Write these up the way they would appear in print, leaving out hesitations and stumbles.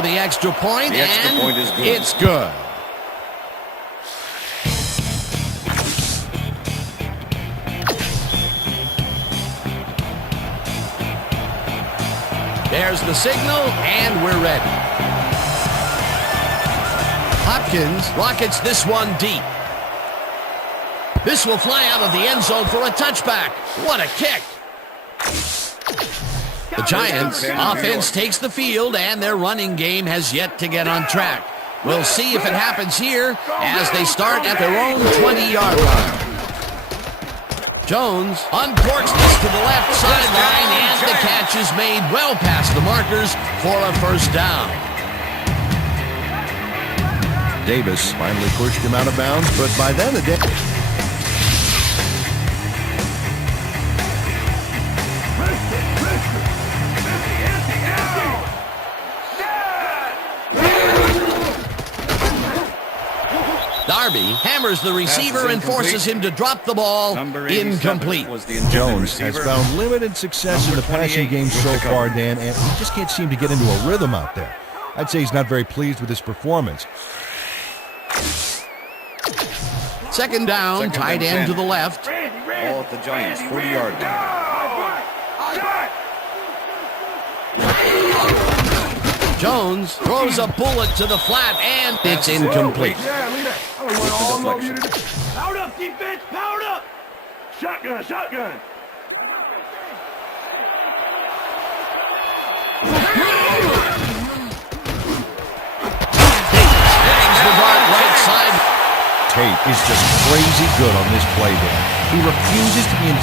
throw the extra point, The extra and point is good. it's good. There's the signal, and we're ready. Hopkins rockets this one deep. This will fly out of the end zone for a touchback. What a kick. The Giants' offense takes the field, and their running game has yet to get on track. We'll see if it happens here as they start at their own 20-yard line. Jones uncorks this to the left sideline, and the catch is made well past the markers for a first down. Davis finally pushed him out of bounds, but by then the day... Darby hammers the receiver and forces him to drop the ball. Incomplete. Jones has found limited success in the passing game so far, Dan, and he just can't seem to get into a rhythm out there. I'd say he's not very pleased with his performance. Second down, tight end to the left. Ball at the Giants, 40-yard line. Jones throws a bullet to the flat, and it's incomplete. Powered up, defense, powered up! Shotgun, shotgun! Hangs the dart right side. Tate is just crazy good on this play, Dan. He refuses to be in...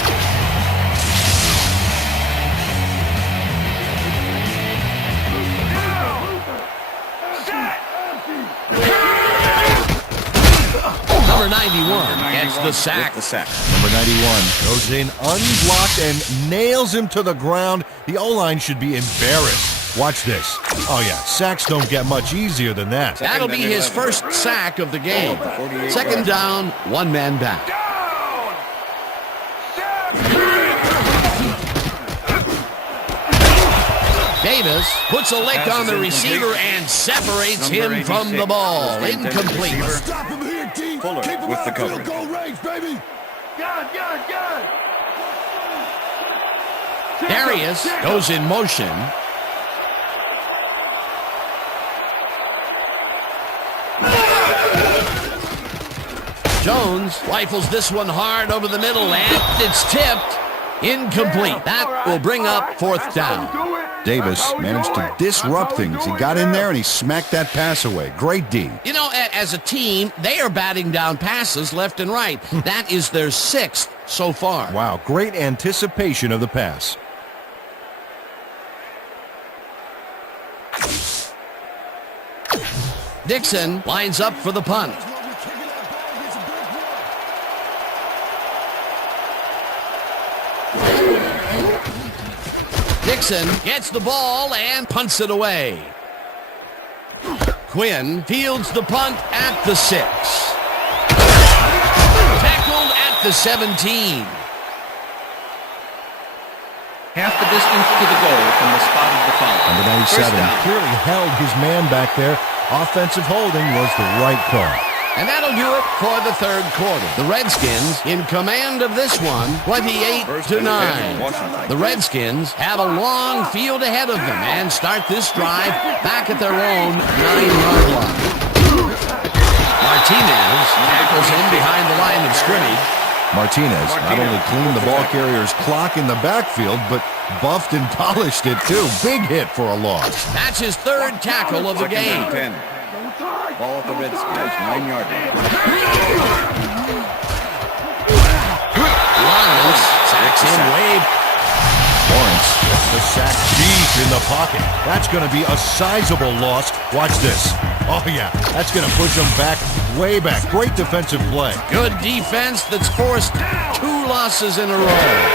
Number 91 gets the sack. Number 91 goes in unblocked and nails him to the ground. The O-line should be embarrassed. Watch this. Oh, yeah, sacks don't get much easier than that. That'll be his first sack of the game. Second down, one man back. Davis puts a lick on the receiver and separates him from the ball. Incomplete. Stop him here, D. Fuller Keep him with out the of field coverage. goal range, baby. Gun. Darius goes in motion. Jones rifles this one hard over the middle, and it's tipped. Incomplete. That will bring up fourth down. Davis managed to disrupt things. He got in there and he smacked that pass away. Great D. You know, as a team, they are batting down passes left and right. That is their sixth so far. Wow, great anticipation of the pass. Dixon lines up for the punt. Dixon gets the ball and punts it away. Quinn fields the punt at the 6. Tackled at the 17. Half the distance to the goal from the spot of the punt. Number 97 clearly held his man back there. Offensive holding was the right call. And that'll do it for the third quarter. The Redskins in command of this one, 28-9. The Redskins have a long field ahead of them and start this drive back at their own 9-yard line. Martinez tackles him behind the line of scrimmage. Martinez not only cleaned the ball carrier's clock in the backfield, but buffed and polished it too. Big hit for a loss. That's his third tackle of the game. 10. Ball at the Redskins, 9-yard line. Lawrence sacks him way. Lawrence gets the sack deep in the pocket. That's going to be a sizable loss. Watch this. Oh, yeah, that's going to push him back, way back. Great defensive play. Good defense that's forced 2 losses in a row.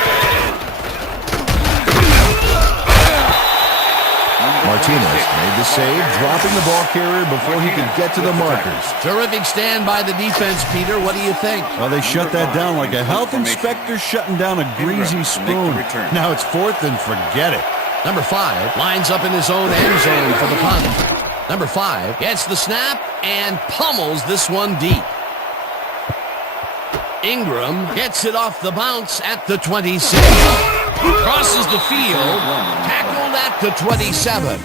Martinez made the save, dropping the ball carrier before he could get to the markers. Terrific stand by the defense, Peter. What do you think? Well, they shut that down like a health inspector shutting down a greasy spoon. Now it's fourth and forget it. Number 5 lines up in his own end zone for the punt. Number 5 gets the snap and pummels this one deep. Ingram gets it off the bounce at the 26. Crosses the field, tackled at the 27.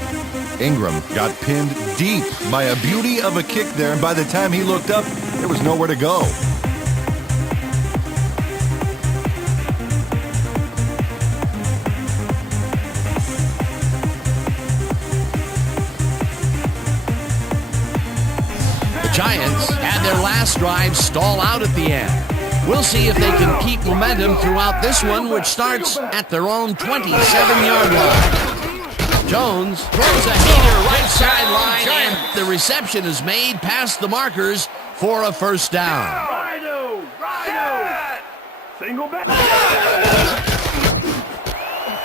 Ingram got pinned deep by a beauty of a kick there, and by the time he looked up, there was nowhere to go. The Giants had their last drive stall out at the end. We'll see if they can keep momentum throughout this one, which starts at their own 27-yard line. Jones throws a heater right sideline, and the reception is made past the markers for a first down. Rhino! Single back!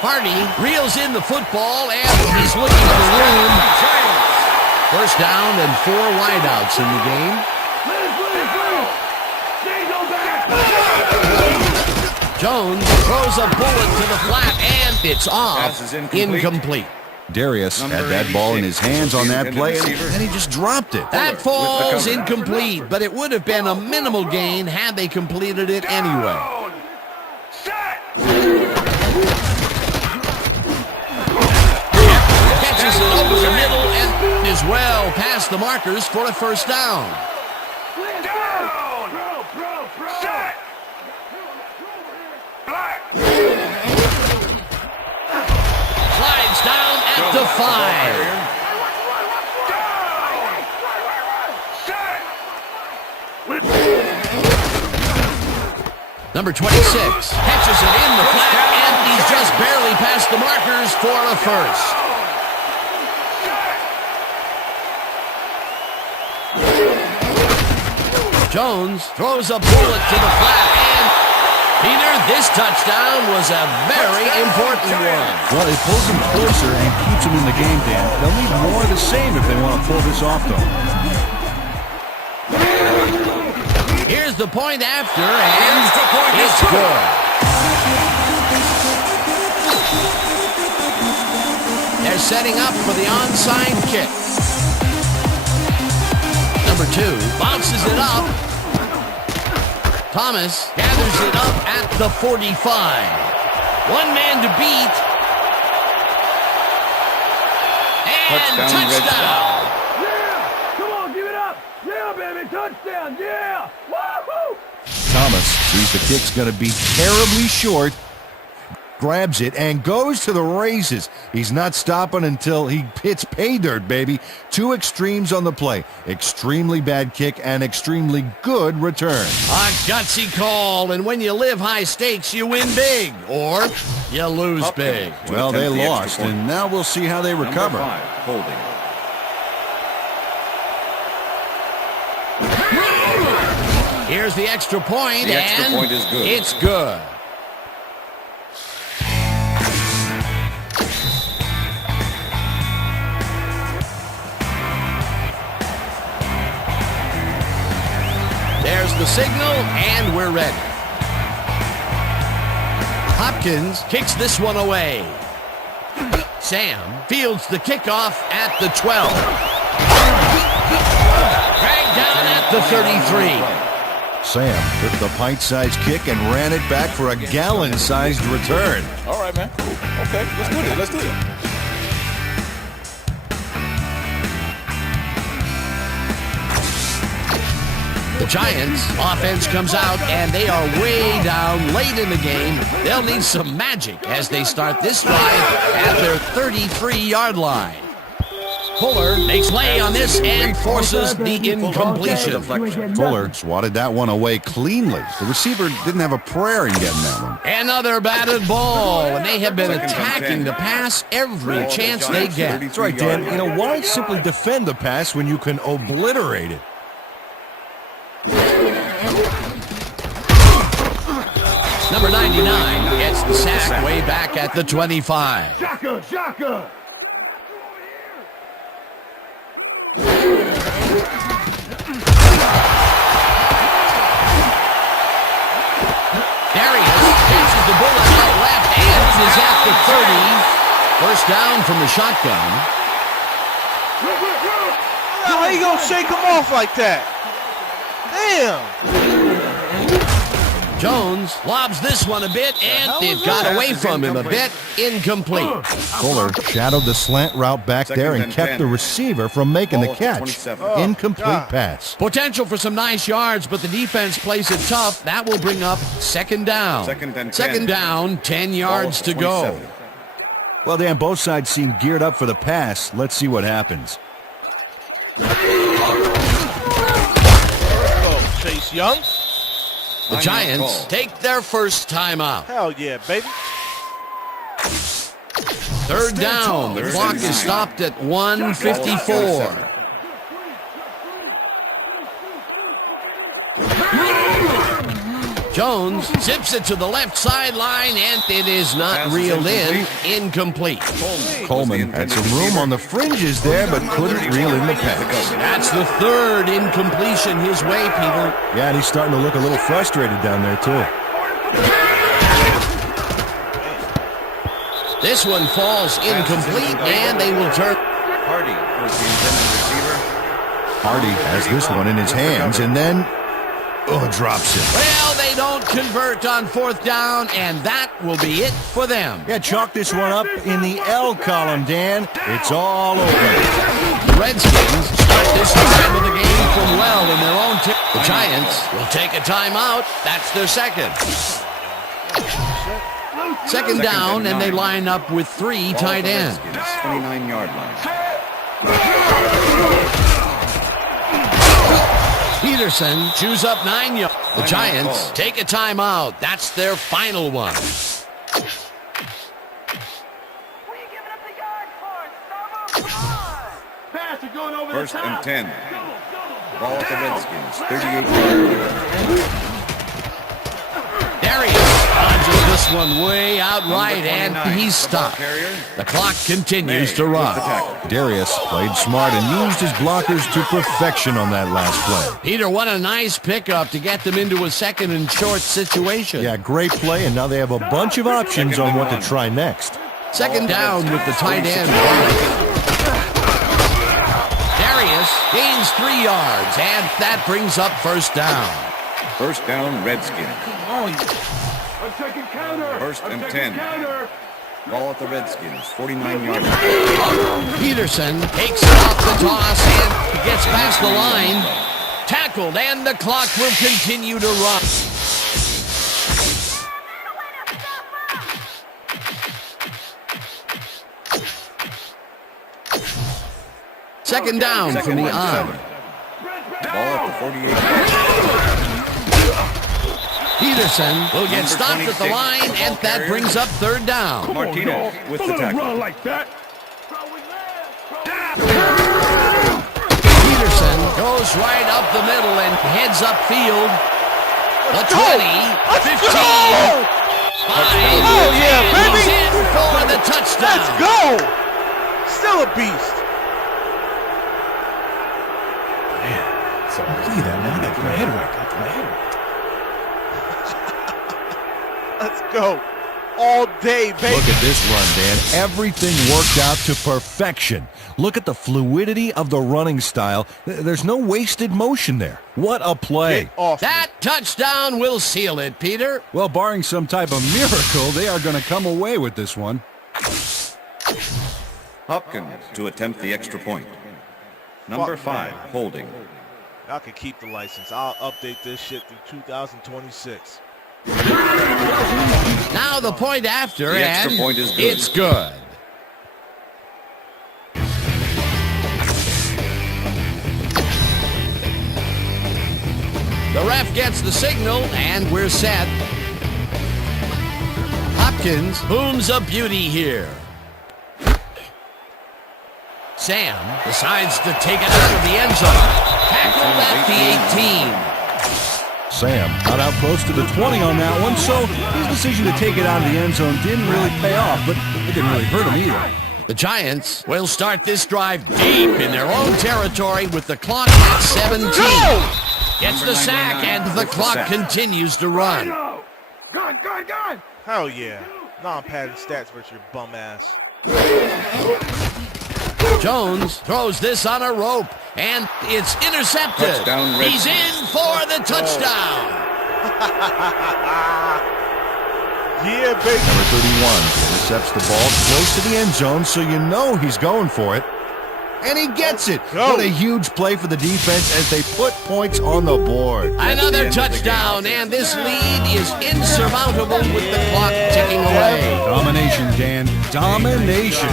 Hardy reels in the football, and he's looking for room. First down and 4 wideouts in the game. Jones throws a bullet to the flat, and it's off. Incomplete. Darius had that ball in his hands on that play, and he just dropped it. That falls incomplete, but it would have been a minimal gain had they completed it anyway. Catches it over the middle and is well past the markers for a first down. Slides down at the 5. Number 26 catches it in the flat, and he's just barely past the markers for a first. Jones throws a bullet to the flat, and Peter, this touchdown was a very important one. Well, it pulls him closer and keeps him in the game, Dan. They'll need more of the same if they want to pull this off, though. Here's the point after, and it's good. They're setting up for the onside kick. Number 2 bounces it up. Thomas gathers it up at the 45. One man to beat. And touchdown. Yeah! Come on, give it up! Yeah, baby, touchdown! Yeah! Woo-hoo! Thomas sees the kick's going to be terribly short, grabs it, and goes to the races. He's not stopping until he hits pay dirt, baby. 2 extremes on the play. Extremely bad kick and extremely good return. A gutsy call, and when you live high stakes, you win big, or you lose big. Well, they lost, and now we'll see how they recover. Number 5, holding. Here's the extra point, The extra and point is good. It's good. There's the signal, and we're ready. Hopkins kicks this one away. Sam fields the kickoff at the 12. Dragged down at the 33. Sam took the pint-sized kick and ran it back for a gallon-sized return. All right, man. Cool. Okay, let's do it. The Giants' offense comes out, and they are way down late in the game. They'll need some magic as they start this drive at their 33-yard line. Fuller makes play on this and forces the incompletion. Fuller swatted that one away cleanly. The receiver didn't have a prayer in getting that one. Another batted ball, and they have been attacking the pass every chance they get. That's right, Dan. You know, why simply defend the pass when you can obliterate it? Number 99 gets the sack way back at the 25. Shaka! Darius catches the bullet out left and is at the 30. First down from the shotgun. How you gonna shake him off like that? Damn. Jones lobs this one a bit, and it got away from him a bit. Incomplete. Fuller shadowed the slant route back there and kept the receiver from making the catch. Incomplete pass. Potential for some nice yards, but the defense plays it tough. That will bring up second down. Second down, 10 yards to go. Well, Dan, both sides seem geared up for the pass. Let's see what happens. Oh, Chase Young. The Giants take their first timeout. Hell yeah, baby. Third down. The clock is stopped at 1:54. Jones zips it to the left sideline, and it is not reeled in. Incomplete. Coleman had some room on the fringes there, but couldn't reel in the pass. That's the third incompletion his way, Peter. Yeah, and he's starting to look a little frustrated down there, too. This one falls incomplete, and they will turn. Hardy was the intended receiver. Hardy has this one in his hands, and then drops it. Well, they don't convert on fourth down, and that will be it for them. Yeah, chalk this one up in the L column, Dan. It's all over. The Redskins start this time of the game from well in their own The Giants will take a timeout. That's their second. Second down, and they line up with three tight ends. 29-yard line. Peterson chews up 9 yards. The Giants take a timeout. That's their final one. First and 10. Ball at the Redskins. 38-yard. Darius dodges this one way out right, and he's stopped. The clock continues to run. Darius played smart and used his blockers to perfection on that last play. Peter, what a nice pickup to get them into a second and short situation. Yeah, great play, and now they have a bunch of options on what to try next. Second down with the tight end. Darius gains 3 yards, and that brings up first down. First down, Redskins. I'm taking counter. First and I'm 10. taking counter. Ball at the Redskins. 49-yard line. Peterson takes it off the toss and gets past the line. Tackled, and the clock will continue to run. Second down from the on. Ball at the 48-yard line. Peterson will get stopped at the line, and that brings up third down. Martinez with the tackle. Run like that. Peterson goes right up the middle and heads upfield. The 20, 15, 5. Oh, yeah, baby. He's in for the touchdown. Let's go. Still a beast. So look at that, man. Got my head right. Let's go. All day, baby. Look at this run, Dan. Everything worked out to perfection. Look at the fluidity of the running style. There's no wasted motion there. What a play. Get off That touchdown will seal it, Peter. Well, barring some type of miracle, they are going to come away with this one. Hopkins to attempt the extra point. Number 5, holding. Y'all can keep the license. I'll update this shit through 2026. Now the point after, The extra and point is good. it's good. The ref gets the signal, and we're set. Hopkins booms a beauty here. Sam decides to take it out of the end zone. Tackled at the 18. Sam got out close to the 20 on that one, so his decision to take it out of the end zone didn't really pay off, but it didn't really hurt him either. The Giants will start this drive deep in their own territory with the clock at 17. Gets the sack, and the clock continues to run. Gun. Hell yeah. Non-padded stats versus your bum ass. Jones throws this on a rope, and it's intercepted. Touchdown, He's Redskins. in for the touchdown. Yeah, baby. Number 31 intercepts the ball close to the end zone, so you know he's going for it. And he gets it. Go. What a huge play for the defense as they put points on the board. Another touchdown, and this lead is insurmountable with the clock ticking away. Domination, Dan. Domination.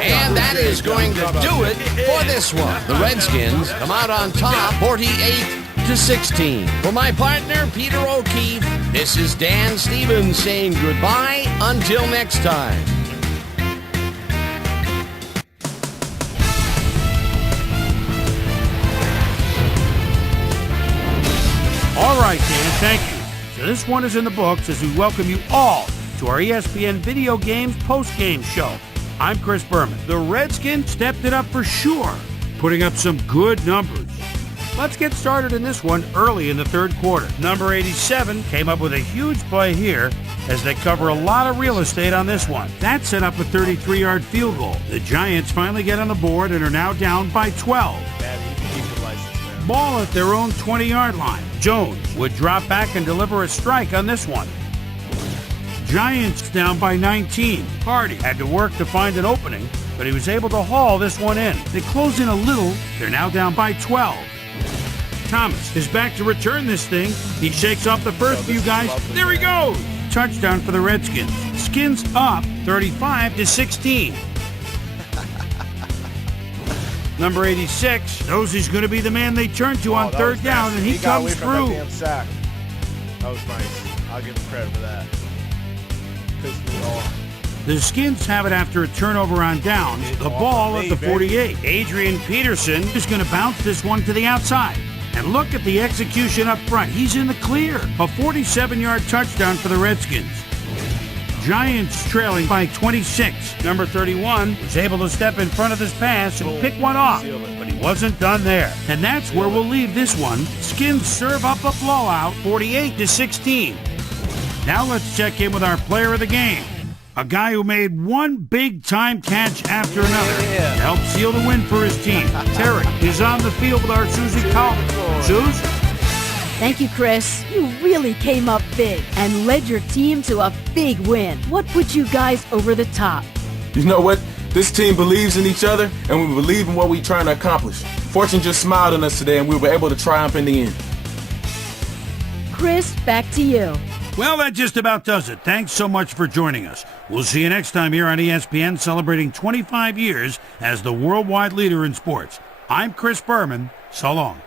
And that is going to do it for this one. The Redskins come out on top 48-16. For my partner, Peter O'Keefe, this is Dan Stevens saying goodbye until next time. All right, Dan, thank you. So this one is in the books as we welcome you all to our ESPN Video Games post-game show. I'm Chris Berman. The Redskins stepped it up for sure, putting up some good numbers. Let's get started in this one early in the third quarter. Number 87 came up with a huge play here as they cover a lot of real estate on this one. That set up a 33-yard field goal. The Giants finally get on the board and are now down by 12. Ball at their own 20-yard line. Jones would drop back and deliver a strike on this one. Giants down by 19. Hardy had to work to find an opening, but he was able to haul this one in. They close in a little. They're now down by 12. Thomas is back to return this thing. He shakes off the first few guys. There he goes! Touchdown for the Redskins. Skins up 35-16. Number 86 knows he's going to be the man they turn to on third down, and he comes through. That was nice. I'll give him credit for that. Pissed me off. The Skins have it after a turnover on downs. The ball at the 48. Adrian Peterson is going to bounce this one to the outside. And look at the execution up front. He's in the clear. A 47-yard touchdown for the Redskins. Giants trailing by 26. Number 31 was able to step in front of this pass and pick one off, but he wasn't done there. And that's where we'll leave this one. Skins serve up a blowout, 48-16. Now let's check in with our player of the game, a guy who made one big-time catch after another to help seal the win for his team. Terry is on the field with our Susie Collins. Suze? Thank you, Chris. You really came up big and led your team to a big win. What put you guys over the top? You know what? This team believes in each other, and we believe in what we're trying to accomplish. Fortune just smiled on us today, and we were able to triumph in the end. Chris, back to you. Well, that just about does it. Thanks so much for joining us. We'll see you next time here on ESPN, celebrating 25 years as the worldwide leader in sports. I'm Chris Berman. So long.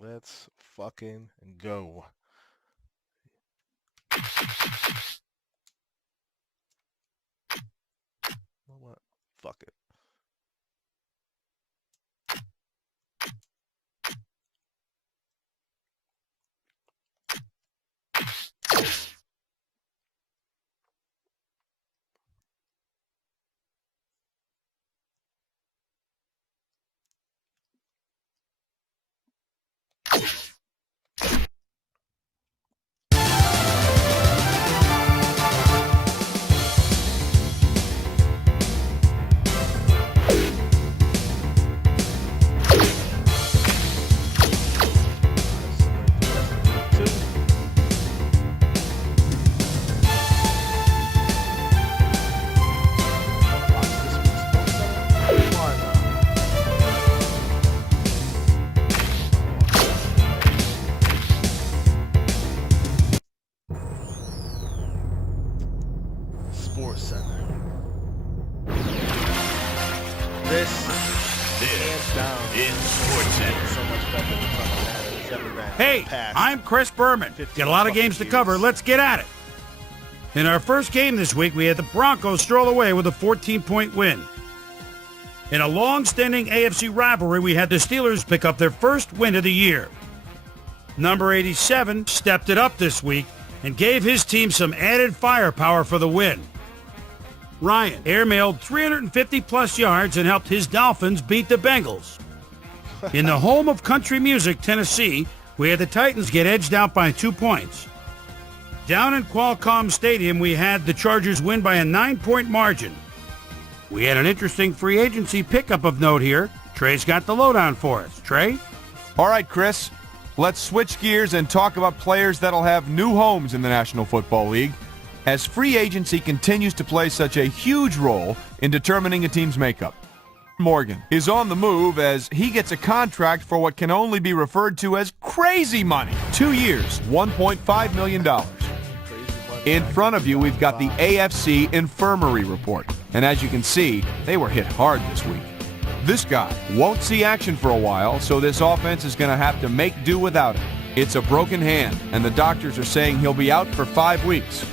Let's fucking go. You know what? Fuck it. Sports Center. This hands down is Sports Center. so much better than fucking that it's ever been. Hey, Past. I'm Chris Berman. Got a lot of games to cover. Let's get at it. In our first game this week, we had the Broncos stroll away with a 14-point win. In a long-standing AFC rivalry, we had the Steelers pick up their first win of the year. Number 87 stepped it up this week and gave his team some added firepower for the win. Ryan airmailed 350-plus yards and helped his Dolphins beat the Bengals. In the home of country music, Tennessee, we had the Titans get edged out by 2 points. Down in Qualcomm Stadium, we had the Chargers win by a 9-point margin. We had an interesting free agency pickup of note here. Trey's got the lowdown for us. Trey? All right, Chris. Let's switch gears and talk about players that'll have new homes in the National Football League, as free agency continues to play such a huge role in determining a team's makeup. Morgan is on the move as he gets a contract for what can only be referred to as crazy money. 2 years, $1.5 million. In front of you, we've got the AFC Infirmary Report. And as you can see, they were hit hard this week. This guy won't see action for a while, so this offense is going to have to make do without him. It's a broken hand, and the doctors are saying he'll be out for 5 weeks.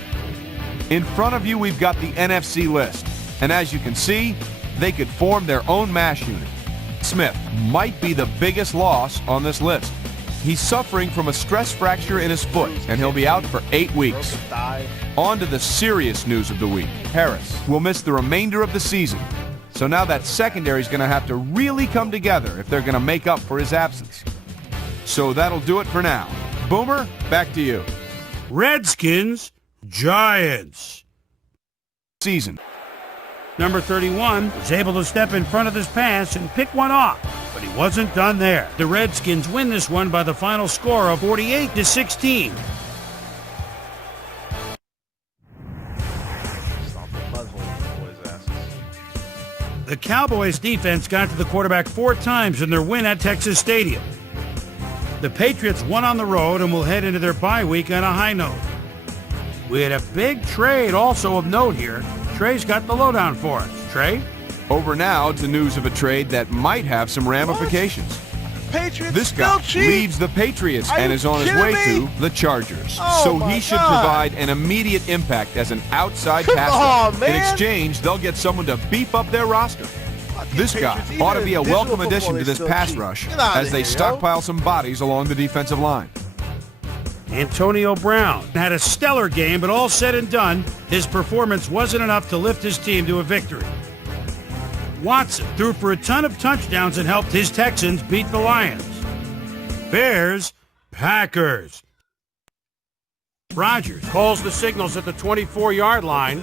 In front of you, we've got the NFC list. And as you can see, they could form their own MASH unit. Smith might be the biggest loss on this list. He's suffering from a stress fracture in his foot, and he'll be out for 8 weeks. On to the serious news of the week. Harris will miss the remainder of the season. So now that secondary is going to have to really come together if they're going to make up for his absence. So that'll do it for now. Boomer, back to you. Redskins, Giants. Season. Number 31 was able to step in front of this pass and pick one off, but he wasn't done there. The Redskins win this one by the final score of 48-16. The Cowboys defense got to the quarterback 4 times in their win at Texas Stadium. The Patriots won on the road and will head into their bye week on a high note. We had a big trade also of note here. Trey's got the lowdown for us. Trey? Over now to news of a trade that might have some ramifications. Patriots This guy leaves the Patriots and is on his way to the Chargers. So he should provide an immediate impact as an outside passer. In exchange, they'll get someone to beef up their roster. This guy ought to be a welcome addition to this pass rush as they stockpile some bodies along the defensive line. Antonio Brown had a stellar game, but all said and done, his performance wasn't enough to lift his team to a victory. Watson threw for a ton of touchdowns and helped his Texans beat the Lions. Bears, Packers. Rodgers calls the signals at the 24-yard line.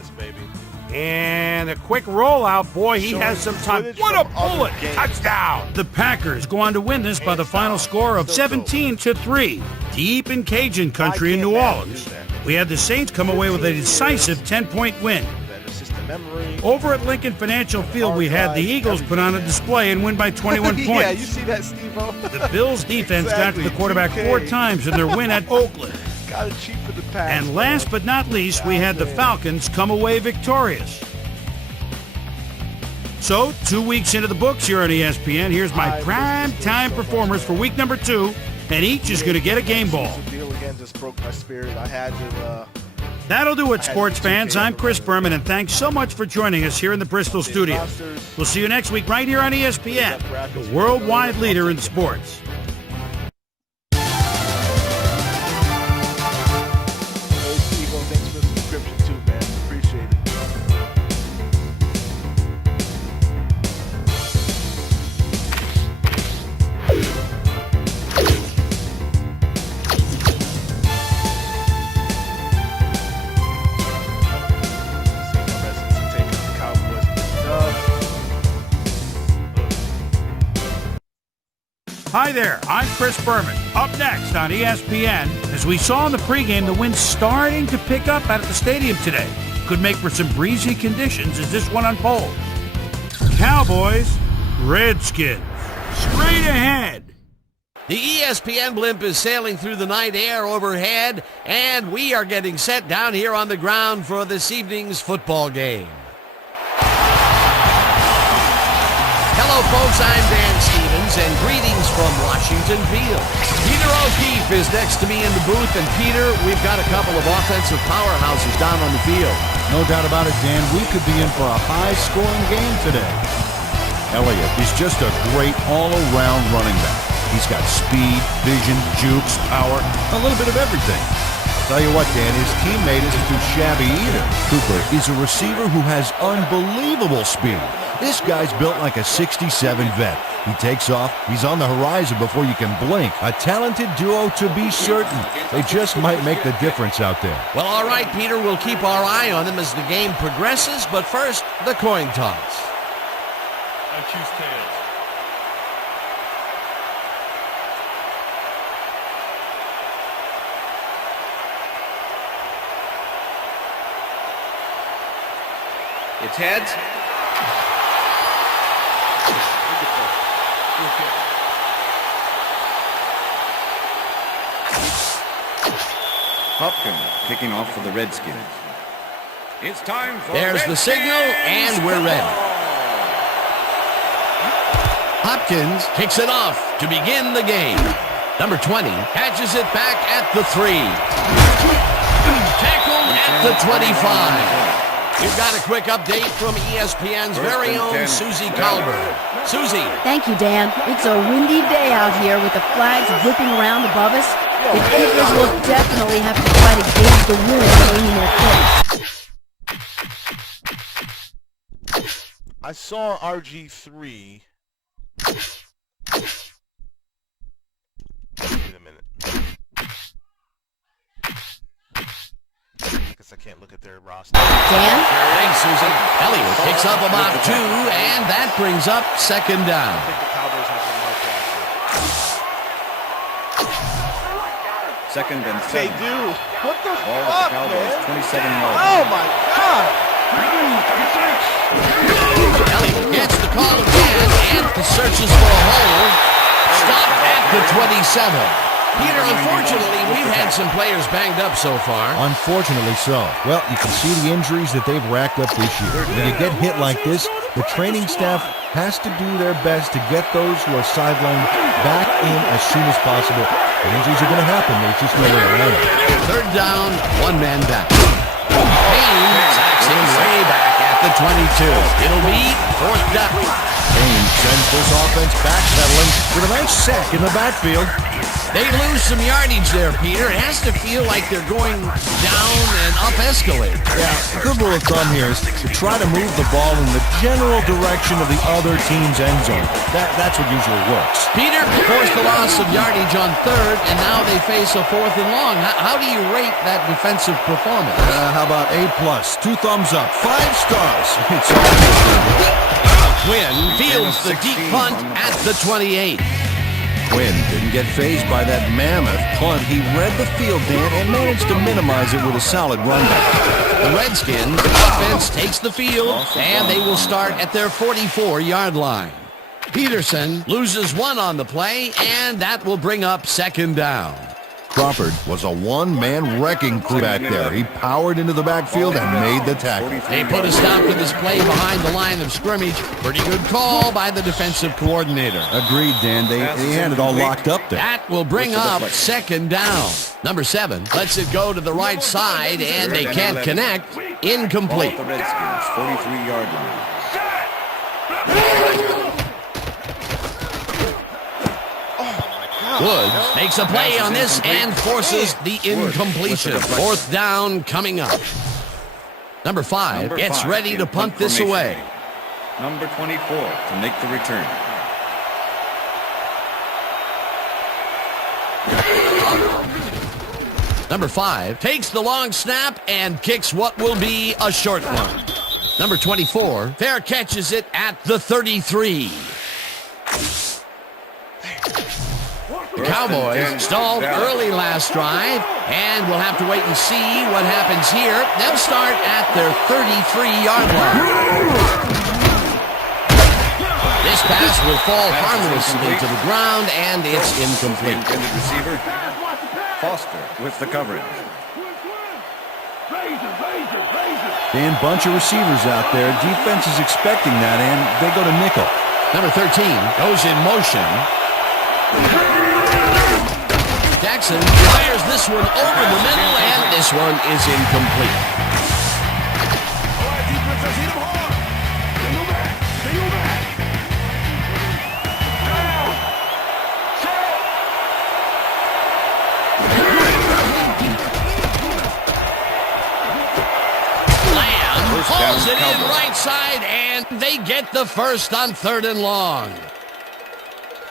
And a quick rollout. Boy, he has some time. What a bullet! Touchdown! The Packers go on to win this by the final score of 17-3. Deep in Cajun country in New Orleans, we had the Saints come away with a decisive 10-point win. Over at Lincoln Financial Field, we had the Eagles put on a display and win by 21 points. Yeah, you see that, Steve-O? The Bills defense got to the quarterback 4 times in their win at Oakland. Got it cheap for the pass. And last but not least, we had the Falcons come away victorious. So, 2 weeks into the books here on ESPN, here's my prime time performers for week number 2, and each is going to get a game ball. The deal again just broke my spirit. I had to. That'll do it, sports fans. I'm Chris Berman, and thanks so much for joining us here in the Bristol studio. We'll see you next week right here on ESPN, the worldwide leader in sports. Thanks for the subscription too, man. Appreciate it. Hi there, I'm Chris Berman. Up next on ESPN, as we saw in the pregame, the wind's starting to pick up out at the stadium today. Could make for some breezy conditions as this one unfolds. Cowboys, Redskins, straight ahead. The ESPN blimp is sailing through the night air overhead, and we are getting set down here on the ground for this evening's football game. Hello, folks. I'm Dan Stevens, and greetings from Washington Field. Peter O'Keefe is next to me in the booth, and Peter, we've got a couple of offensive powerhouses down on the field. No doubt about it, Dan. We could be in for a high-scoring game today. Elliott is just a great all-around running back. He's got speed, vision, jukes, power, a little bit of everything. I'll tell you what, Dan, his teammate isn't too shabby either. Cooper is a receiver who has unbelievable speed. This guy's built like a '67 vet. He takes off. He's on the horizon before you can blink. A talented duo to be certain. They just might make the difference out there. Well, all right, Peter, we'll keep our eye on them as the game progresses, but first, the coin toss. I choose tails. It's heads. Hopkins kicking off for the Redskins. It's time for There's the signal, and we're ready. Hopkins kicks it off to begin the game. Number 20 catches it back at the 3. Tackled at the 25. We've got a quick update from ESPN's very own Susie Colbert. Susie. Thank you, Dan. It's a windy day out here with the flags whipping around above us. The Eagles will definitely have to try to gauge the wind blowing in their face. I saw RG3. Wait a minute. I guess I can't look at their roster. Dan? Thanks, Susie. Elliott picks up about 2, and that brings up second down. I think the Cowboys have the mark roster. Second and They 7. do. What the Ball at fuck, the Cowboys, man? 27 yards. Oh my god! Elliott gets the call again and searches for a hole. Stopped at the 27. Peter, unfortunately, we've had some players banged up so far. Unfortunately so. Well, you can see the injuries that they've racked up this year. When you get hit like this, the training staff has to do their best to get those who are sidelined back in as soon as possible. The injuries are going to happen. There's just no way around it. Third down, one man back. Payne sacks him way back at the 22. It'll be fourth down. Payne sends this offense backpedaling with a nice sack in the backfield. They lose some yardage there, Peter. It has to feel like they're going down and up escalator. Yeah, a good rule of thumb here is to try to move the ball in the general direction of the other team's end zone. That's what usually works. Peter forced the loss of yardage on third, and now they face a fourth and long. How do you rate that defensive performance? How about A+, 2 thumbs up, 5 stars. It's all Quinn fields the deep punt at the 28. Quinn didn't get fazed by that mammoth punt. He read the field, Dan, and managed to minimize it with a solid run back. The Redskins offense takes the field, and they will start at their 44-yard line. Peterson loses 1 on the play, and that will bring up second down. Crawford was a one-man wrecking crew back there. He powered into the backfield and made the tackle. They put a stop to this play behind the line of scrimmage. Pretty good call by the defensive coordinator. Agreed, Dan. They had it all locked up there. That will bring up second down. Number 7 lets it go to the right side, and they can't connect. Incomplete. The Redskins, 43-yard line. Woods makes a play on this and forces the incompletion. Fourth down coming up. Number 5 gets ready to punt this away. Number 24 to make the return. Number 5 takes the long snap and kicks what will be a short one. Number 24 fair catches it at the 33. The Cowboys stalled early last drive, and we'll have to wait and see what happens here. They'll start at their 33-yard line. This pass will fall harmlessly to the ground, and it's incomplete. Intended receiver, Foster with the coverage. Dan, bunch of receivers out there. Defense is expecting that, and they go to nickel. Number 13 goes in motion. Jackson fires this one over the middle, and this one is incomplete. Lamb hauls it in right side, and they get the first on third and long.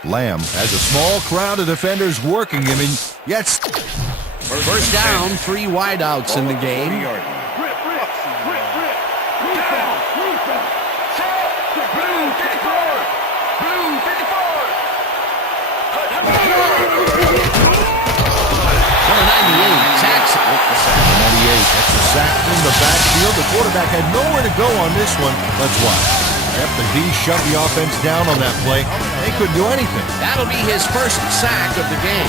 Lamb has a small crowd of defenders working him, and yet First down, 3 wideouts in the game. Number 98, Jackson with the sack. 98, that's a sack from the backfield. The quarterback had nowhere to go on this one. Let's watch. Yep, the D shut the offense down on that play. They couldn't do anything. That'll be his first sack of the game.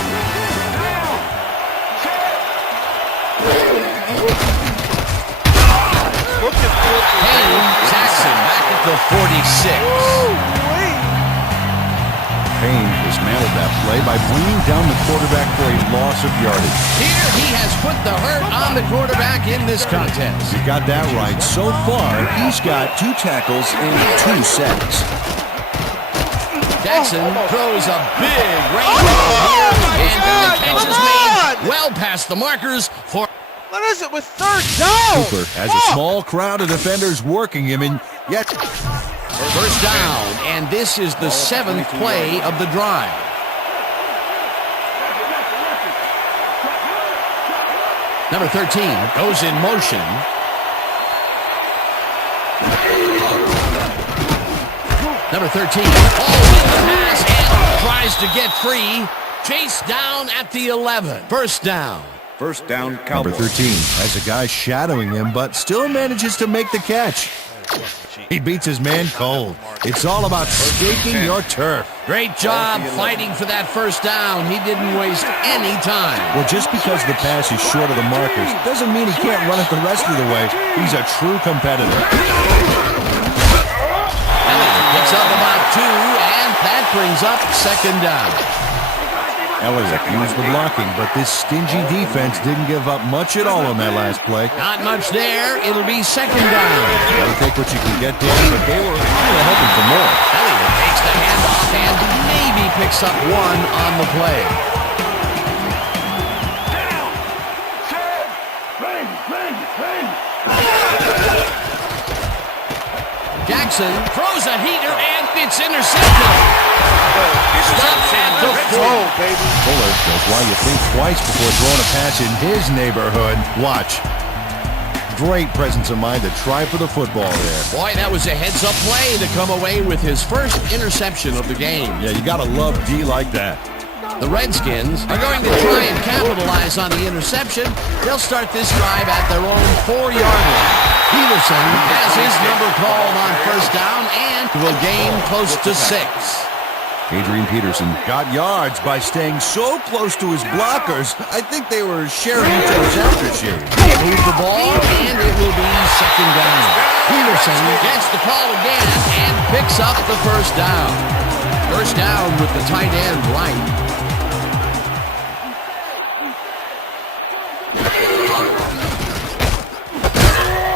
Payne, Jackson back at the 46. Payne dismantled that play by bringing down the quarterback for a loss of yardage. Here he has put the hurt on the quarterback in this contest. He got that right. So far, he's got 2 tackles and 2 sacks. Jackson throws a big rainbow here, and the catch is made well past the markers for... What is it with third down? Cooper has a small crowd of defenders working him, and yet... First down, and this is the 7th play of the drive. Number 13 goes in motion. Number 13, oh, in the pass, and tries to get free. Chased down at the 11. First down. First down, Number Cowboys. 13 has a guy shadowing him, but still manages to make the catch. He beats his man cold. It's all about staking your turf. Great job fighting for that first down. He didn't waste any time. Well, just because the pass is short of the markers doesn't mean he can't run it the rest of the way. He's a true competitor. Elliott picks up about 2, and that brings up second down. Elliott used the blocking, but this stingy defense didn't give up much at all on that last play. Not much there. It'll be second down. Gotta take what you can get, Dan, but they were hoping for more. Elliott takes the handoff and maybe picks up 1 on the play. Jackson throws a heater and it's intercepted. Stopped at the 4. Fuller shows why you think twice before throwing a pass in his neighborhood. Watch. Great presence of mind to try for the football there. Boy, that was a heads-up play to come away with his first interception of the game. Yeah, you gotta love D like that. The Redskins are going to try and capitalize on the interception. They'll start this drive at their own 4-yard line. Peterson has his number called on first down and will gain close to 6. Adrian Peterson got yards by staying so close to his blockers. I think they were sharing each other's aftershave. They move the ball, and it will be second down. Peterson gets the call again and picks up the first down. First down with the tight end right.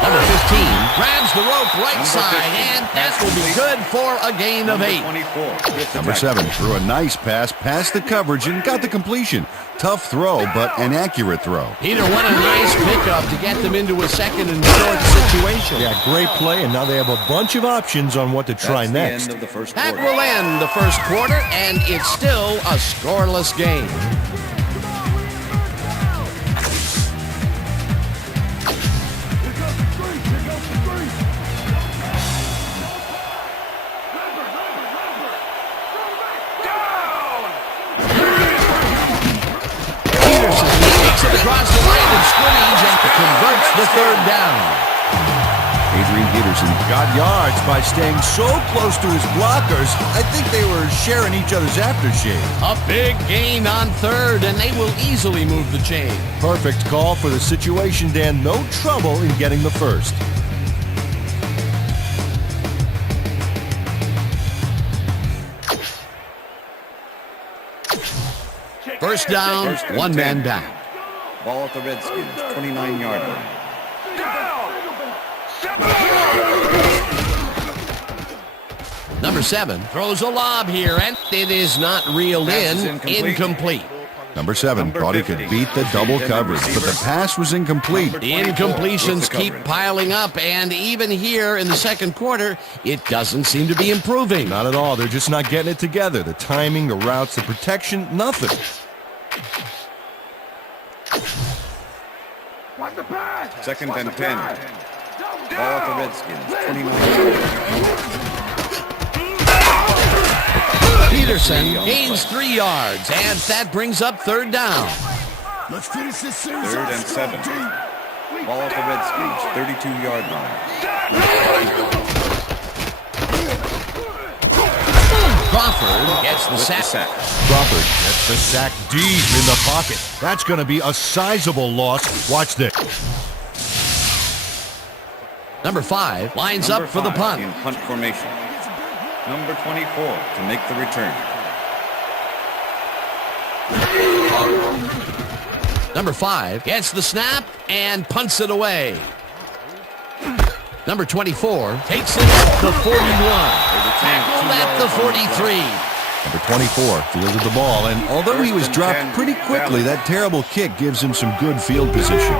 Number 15 grabs the rope right side, and that will be good for a gain of 8. Number 7 threw a nice pass past the coverage and got the completion. Tough throw, but an accurate throw. Peter, what a nice pickup to get them into a second and short situation. Yeah, great play, and now they have a bunch of options on what to try next. That will end the first quarter, and it's still a scoreless game. Across the line of scrimmage and converts the third down. Adrian Peterson got yards by staying so close to his blockers, I think they were sharing each other's aftershave. A big gain on third, and they will easily move the chain. Perfect call for the situation, Dan. No trouble in getting the first. First down, one man down. Ball at the Redskins, 29-yard line. Number 7 throws a lob here, and it is not reeled in. Incomplete. Number 7 thought he could beat the double coverage, but the pass was incomplete. The incompletions keep piling up, and even here in the second quarter, it doesn't seem to be improving. Not at all. They're just not getting it together. The timing, the routes, the protection, nothing. Second and 10. Ball at the Redskins, 29. Peterson gains 3 yards, and that brings up third down. Let's finish this series. Third and 7. Ball at the Redskins, 32-yard line. Crawford gets the With the sack. Crawford gets the sack deep in the pocket. That's going to be a sizable loss. Watch this. Number 5 lines Number up for the 5 punt. in punt formation. Number 24 to make the return. Number 5 gets the snap and punts it away. Number 24 takes it at the 41. Tackled at the 43. Number 24 fielded the ball, and although he was dropped pretty quickly, that terrible kick gives him some good field position.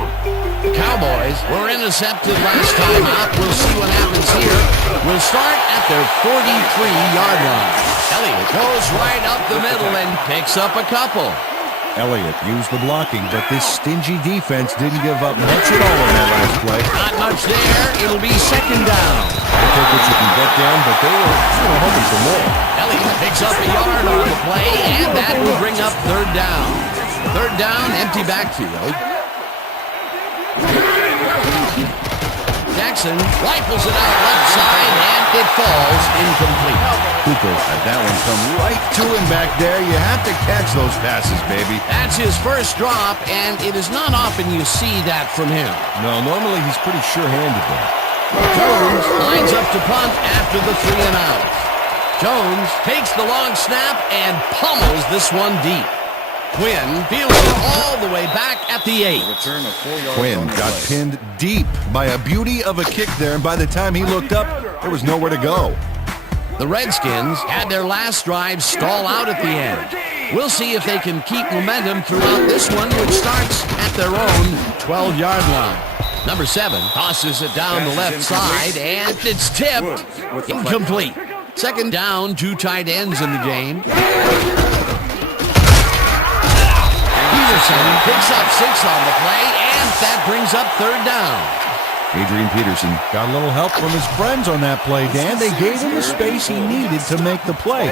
The Cowboys were intercepted last time out. We'll see what happens here. We'll start at their 43-yard line. Elliott goes right up the middle and picks up a couple. Elliott used the blocking, but this stingy defense didn't give up much at all on that last play. Not much there. It'll be second down. They take what you can get down, but they were hoping for more. Elliott picks up a yard on the play, and that will bring up third down. Third down, empty backfield. Jackson rifles it out left side, and it falls incomplete. Cooper had that one come right to him back there. You have to catch those passes, baby. That's his first drop, and it is not often you see that from him. No, normally he's pretty sure-handed there. Jones lines up to punt after the 3 and out. Jones takes the long snap and pummels this one deep. Quinn fields it all the way back at the 8. Return of 4 yards. Quinn got pinned deep by a beauty of a kick there, and by the time he looked up, there was nowhere to go. The Redskins had their last drive stall out at the end. We'll see if they can keep momentum throughout this one, which starts at their own 12-yard line. Number 7 tosses it down the left side, and it's tipped. Incomplete. Second down, 2 tight ends in the game. Peterson picks up 6 on the play, and that brings up third down. Adrian Peterson got a little help from his friends on that play, Dan. They gave him the space he needed to make the play.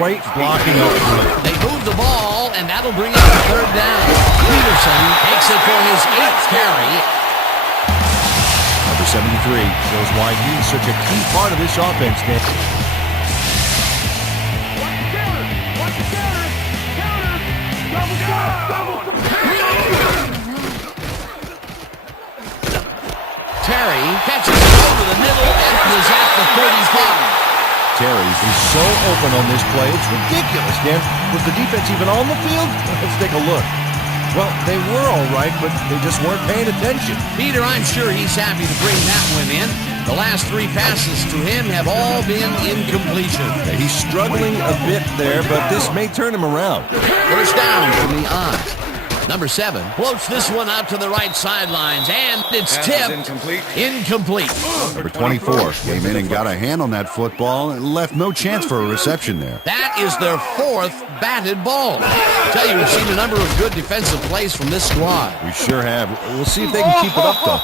Great blocking up front. They move the ball, and that'll bring up third down. Peterson takes it for his 8th carry. Number 73 shows why he's such a key part of this offense, Dan. Terry catches it over the middle and is at the 35. Terry is so open on this play, it's ridiculous, Dan. Was the defense even on the field? Let's take a look. Well, they were all right, but they just weren't paying attention. Peter, I'm sure he's happy to bring that one in. The last 3 passes to him have all been incompletion. He's struggling a bit there, but this may turn him around. First down from the on. Number 7 floats this one out to the right sidelines, and it's tipped. Incomplete. Number 24 came in and got a hand on that football and left no chance for a reception there. That is their 4th batted ball. I tell you, we've seen a number of good defensive plays from this squad. We sure have. We'll see if they can keep it up, though.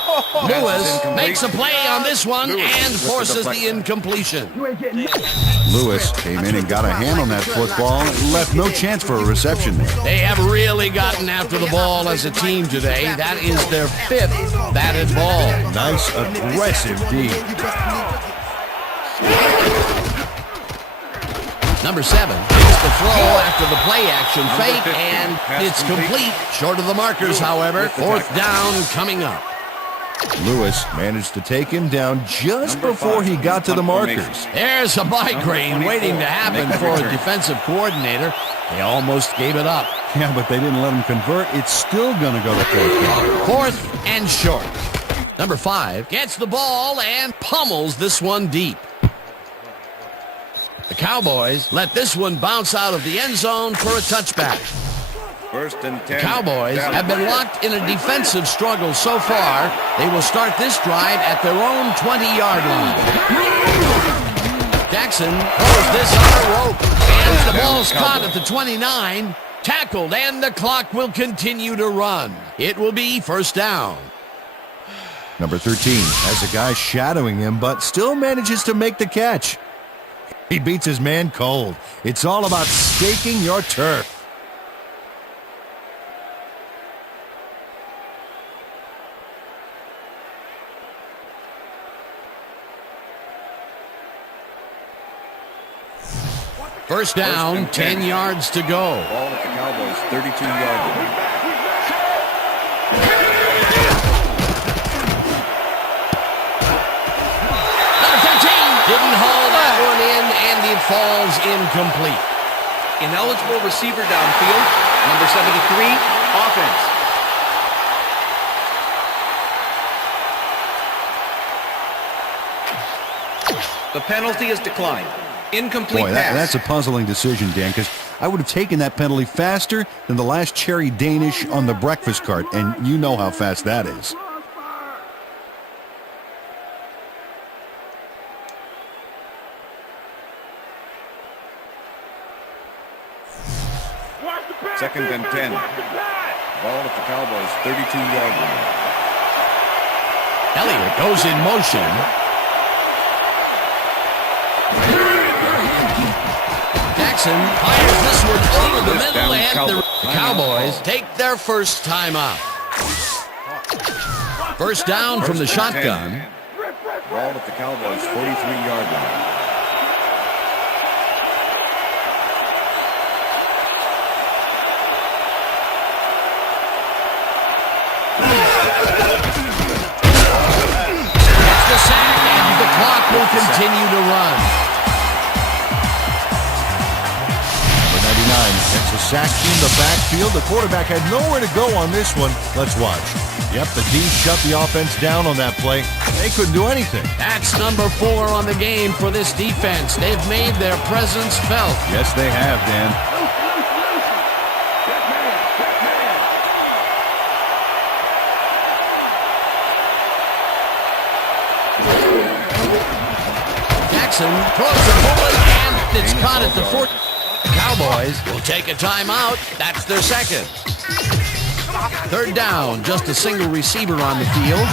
Lewis makes a play on this one and forces the incompletion. Lewis came in and got a hand on that football and left no chance for a reception there. They have really gotten after the ball as a team today. That is their 5th batted ball. Nice, aggressive D. Number 7 takes the throw after the play action fake, and it's complete. Short of the markers, however. 4th down coming up. Lewis managed to take him down just before he got to the markers. There's a migraine waiting to happen for a defensive coordinator. They almost gave it up. Yeah, but they didn't let him convert. It's still going to go to 4th down. 4th and short. Number 5 gets the ball and pummels this one deep. The Cowboys let this one bounce out of the end zone for a touchback. First and 10. The Cowboys have been locked in a defensive struggle so far. They will start this drive at their own 20-yard line. Jackson throws this on a rope. And the ball's caught at the 29. Tackled, and the clock will continue to run. It will be first down. Number 13 has a guy shadowing him, but still manages to make the catch. He beats his man cold. It's all about staking your turf. First down, 10 yards to go. Ball at the Cowboys' 32-yard line. Number 13 didn't haul that one in, and it falls incomplete. Ineligible receiver downfield. Number 73, offense. The penalty is declined. Incomplete Boy, pass. that's a puzzling decision, Dan, because I would have taken that penalty faster than the last cherry Danish on the breakfast cart, and you know how fast that is. Second and 10. Ball at the Cowboys' 32-yard line. Elliott goes in motion. Jackson fires this one over the middle, and the Cowboys take their first time out. First down from the shotgun. Ball at the Cowboys' 43-yard line. That's the sack, and the clock will continue to run. That's a sack in the backfield. The quarterback had nowhere to go on this one. Let's watch. Yep, the D shut the offense down on that play. They couldn't do anything. That's number 4 on the game for this defense. They've made their presence felt. Yes, they have, Dan. Jackson throws the bullet, and it's caught at the 4. Cowboys will take a timeout. That's their second. Third down, just a single receiver on the field.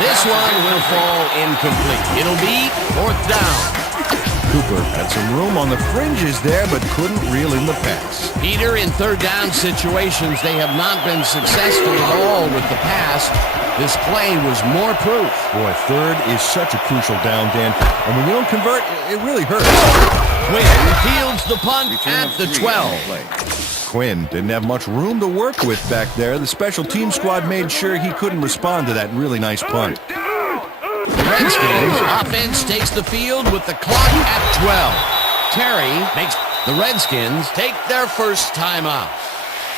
This one will fall incomplete. It'll be fourth down. Cooper had some room on the fringes there, but couldn't reel in the pass. Peter, in third down situations, they have not been successful at all with the pass. This play was more proof. Boy, third is such a crucial down, Dan. And when you don't convert, it really hurts. Quinn fields the punt at the 12. Quinn didn't have much room to work with back there. The special team squad made sure he couldn't respond to that really nice punt. Redskins offense takes the field with the clock at 12. Terry makes the Redskins take their first timeout.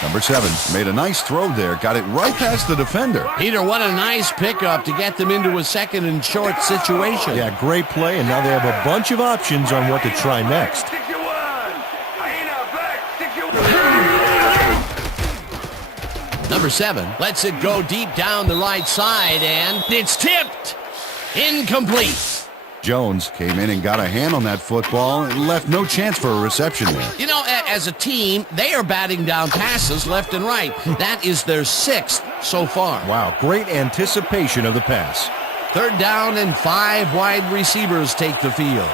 Number 7 made a nice throw there. Got it right past the defender. Peter, what a nice pickup to get them into a second and short situation. Yeah, great play, and now they have a bunch of options on what to try next. Number 7 lets it go deep down the right side, and it's tipped. Incomplete. Jones came in and got a hand on that football and left no chance for a reception there. You know, as a team, they are batting down passes left and right. That is their 6th so far. Wow, great anticipation of the pass. Third down, and 5 wide receivers take the field.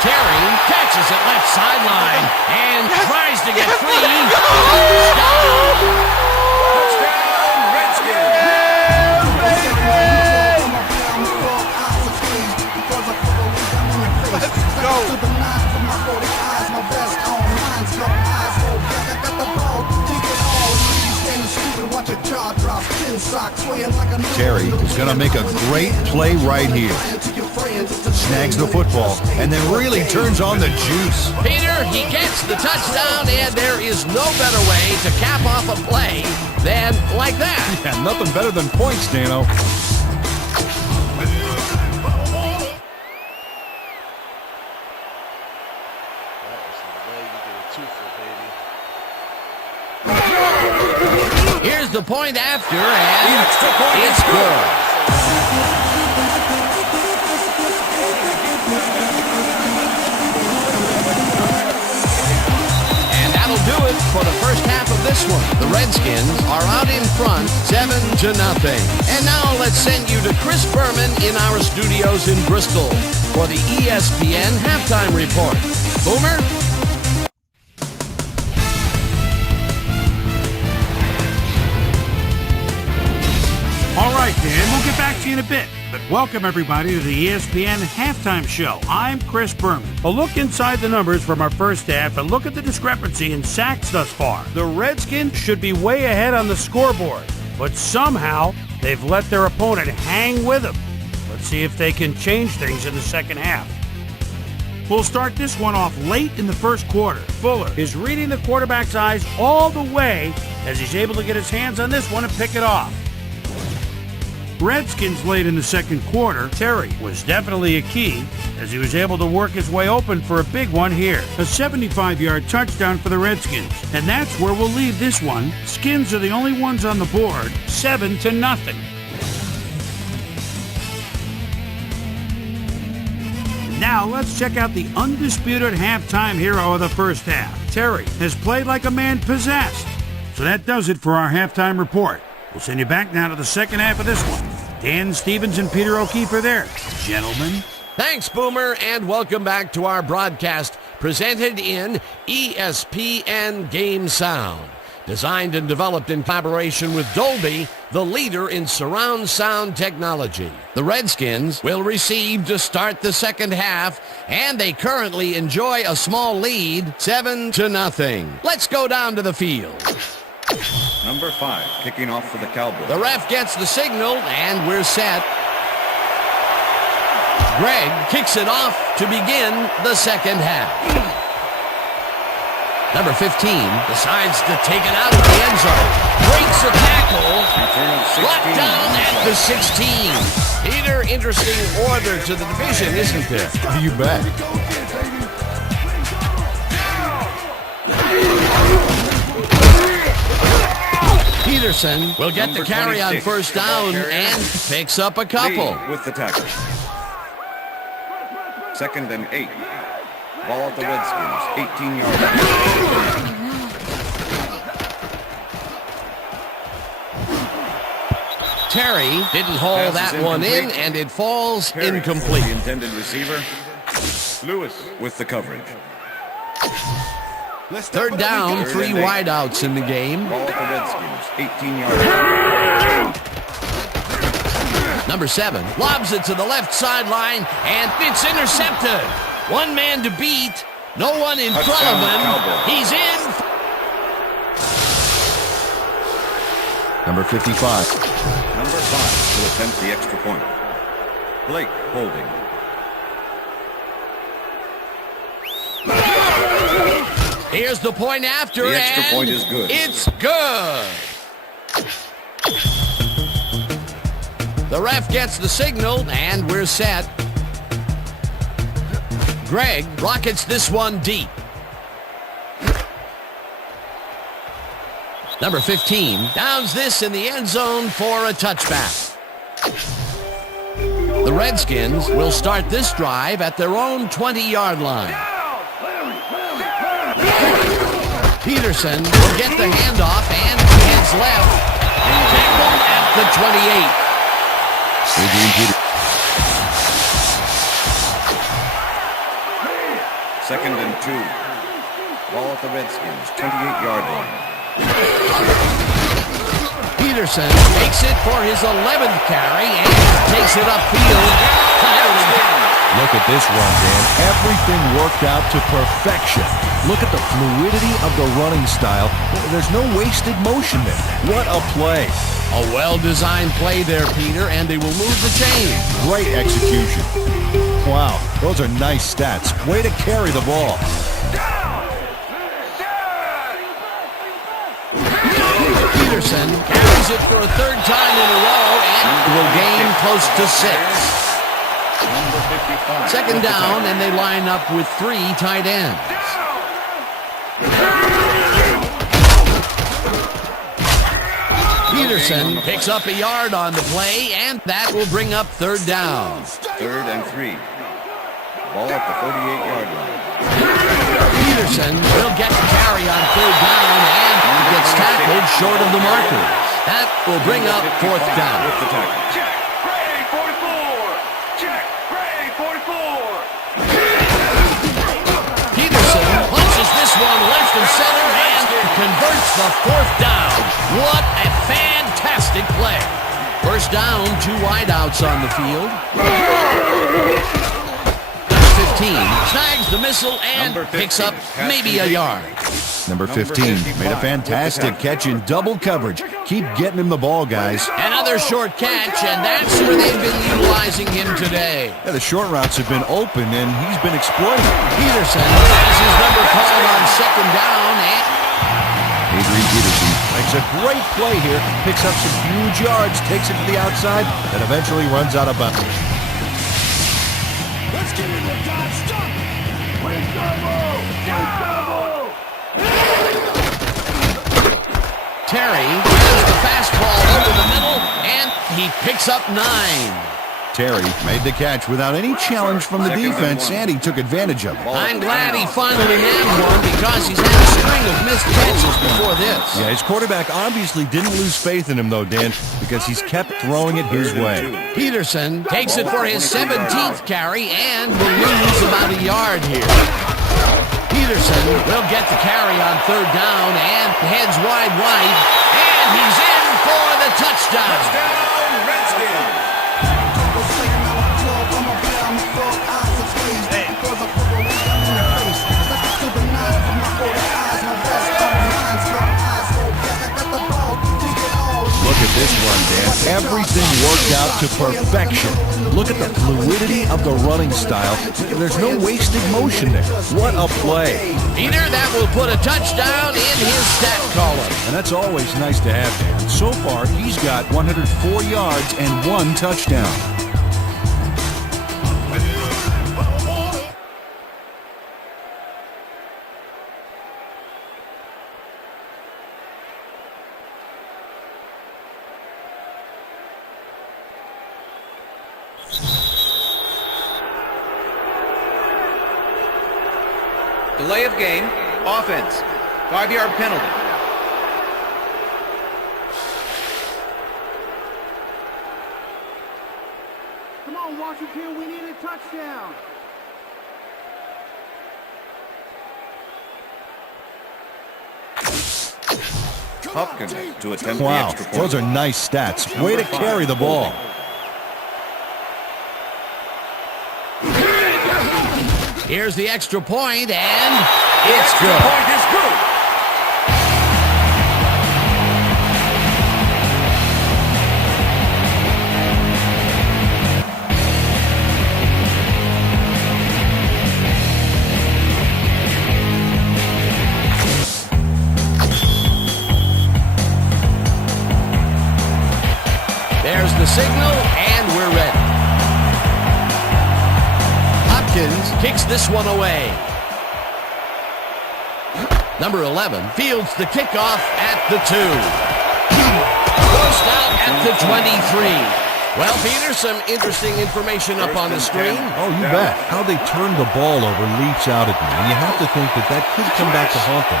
Terry catches it left sideline and tries to get free. Stop! Terry is going to make a great play right here. snags the football, and then really turns on the juice. Peter, he gets the touchdown, and there is no better way to cap off a play than like that. Yeah, nothing better than points, Dano. Here's the point after, and it's good. Do it for the first half of this one. The Redskins are out in front, 7-0. And now let's send you to Chris Berman in our studios in Bristol for the ESPN Halftime Report. Boomer? All right, Dan, we'll get back to you in a bit. But welcome, everybody, to the ESPN Halftime Show. I'm Chris Berman. A look inside the numbers from our first half and look at the discrepancy in sacks thus far. The Redskins should be way ahead on the scoreboard, but somehow they've let their opponent hang with them. Let's see if they can change things in the second half. We'll start this one off late in the first quarter. Fuller is reading the quarterback's eyes all the way as he's able to get his hands on this one and pick it off. Redskins late in the second quarter, Terry was definitely a key as he was able to work his way open for a big one here. A 75-yard touchdown for the Redskins. And that's where we'll leave this one. Skins are the only ones on the board, 7-0. Now let's check out the undisputed halftime hero of the first half. Terry has played like a man possessed. So that does it for our halftime report. We'll send you back now to the second half of this one. Dan Stevens and Peter O'Keefe are there. Gentlemen. Thanks, Boomer, and welcome back to our broadcast presented in ESPN Game Sound. Designed and developed in collaboration with Dolby, the leader in surround sound technology. The Redskins will receive to start the second half, and they currently enjoy a small lead, 7-0. Let's go down to the field. Number 5, kicking off for the Cowboys. The ref gets the signal, and we're set. Greg kicks it off to begin the second half. Number 15 decides to take it out of the end zone. Breaks a tackle. Brought down at the 16. Peter, interesting order to the division, isn't there? You bet. Peterson will get the carry on first down and picks up a couple. With the tackle. 2nd and 8. Ball at the Redskins, 18-yard line. Terry didn't haul that one in, and it falls Perry, incomplete. The intended receiver. Lewis with the coverage. Third down, 3 wideouts in the game. Ball at the Redskins, 18-yard line. Number 7 lobs it to the left sideline, and it's intercepted. One man to beat, no one in front of him. He's in. Number 55. Number 5 to attempt the extra point. Blake holding. Here's the point after, the extra and point is good. It's good. The ref gets the signal, and we're set. Greg rockets this one deep. Number 15 downs this in the end zone for a touchback. The Redskins will start this drive at their own 20-yard line. Peterson will get the handoff, and he heads left. Tackled at the 28. Second and 2. Ball at the Redskins, 28-yard line. Peterson makes it for his 11th carry and takes it upfield. Look at this run, Dan. Everything worked out to perfection. Look at the fluidity of the running style. There's no wasted motion there. What a play. A well-designed play there, Peter, and they will move the chain. Great execution. Wow, those are nice stats. Way to carry the ball. Peterson carries it for a third time in a row and will gain close to 6. Number 55. Second down, and they line up with 3 tight ends. Peterson picks up a yard on the play, and that will bring up third down. 3rd and 3. Ball at the 48-yard line. Peterson will get the carry on third down, and he gets tackled short of the marker. That will bring up fourth down. With the tackle. Check, Brady, 44. Check, Brady, 44. Peterson punches this one left and center and converts the fourth down. What a fantastic play. First down, 2 wideouts on the field. 15 snags the missile and picks up maybe a yard. Number 15 made a fantastic catch in double coverage. Keep getting him the ball, guys. Another short catch, and that's where they've been utilizing him today. Yeah, the short routes have been open, and he's been exploited. Peterson has his number called on second down, and Adrian Peterson makes a great play here, picks up some huge yards, takes it to the outside, and eventually runs out of bounds. Let's get in there, guys. Stop. Wait, double. Terry has the fastball over the middle, and he picks up 9. Terry made the catch without any challenge from the defense, and he took advantage of it. I'm glad he finally nabbed one because he's had a string of missed catches before this. Yeah, his quarterback obviously didn't lose faith in him, though, Dan, because he's kept throwing it his way. Peterson takes it for his 17th carry and will lose about a yard here. Peterson will get the carry on third down and heads wide, and he's in for the touchdown. Touchdown, Redskins. Look at this run, Dan. Everything worked out to perfection. Look at the fluidity of the running style. There's no wasted motion there. What a play. Peter, that will put a touchdown in his stat column. And that's always nice to have, Dan. So far, he's got 104 yards and 1 touchdown. Delay of game. Offense. 5-yard penalty. Come on, Washington, we need a touchdown. Hopkins to attempt the Wow, extra point. those are nice stats. Way to carry the ball. Here's the extra point, and it's good. Point is good. There's the signal, and we're ready. Hopkins kicks this one away. Number 11 fields the kickoff at the 2. Forced out at the 23. Well, Peter, some interesting information up on the screen. Oh, you bet. How they turn the ball over leaps out at me, and you have to think that that could come back to haunt them.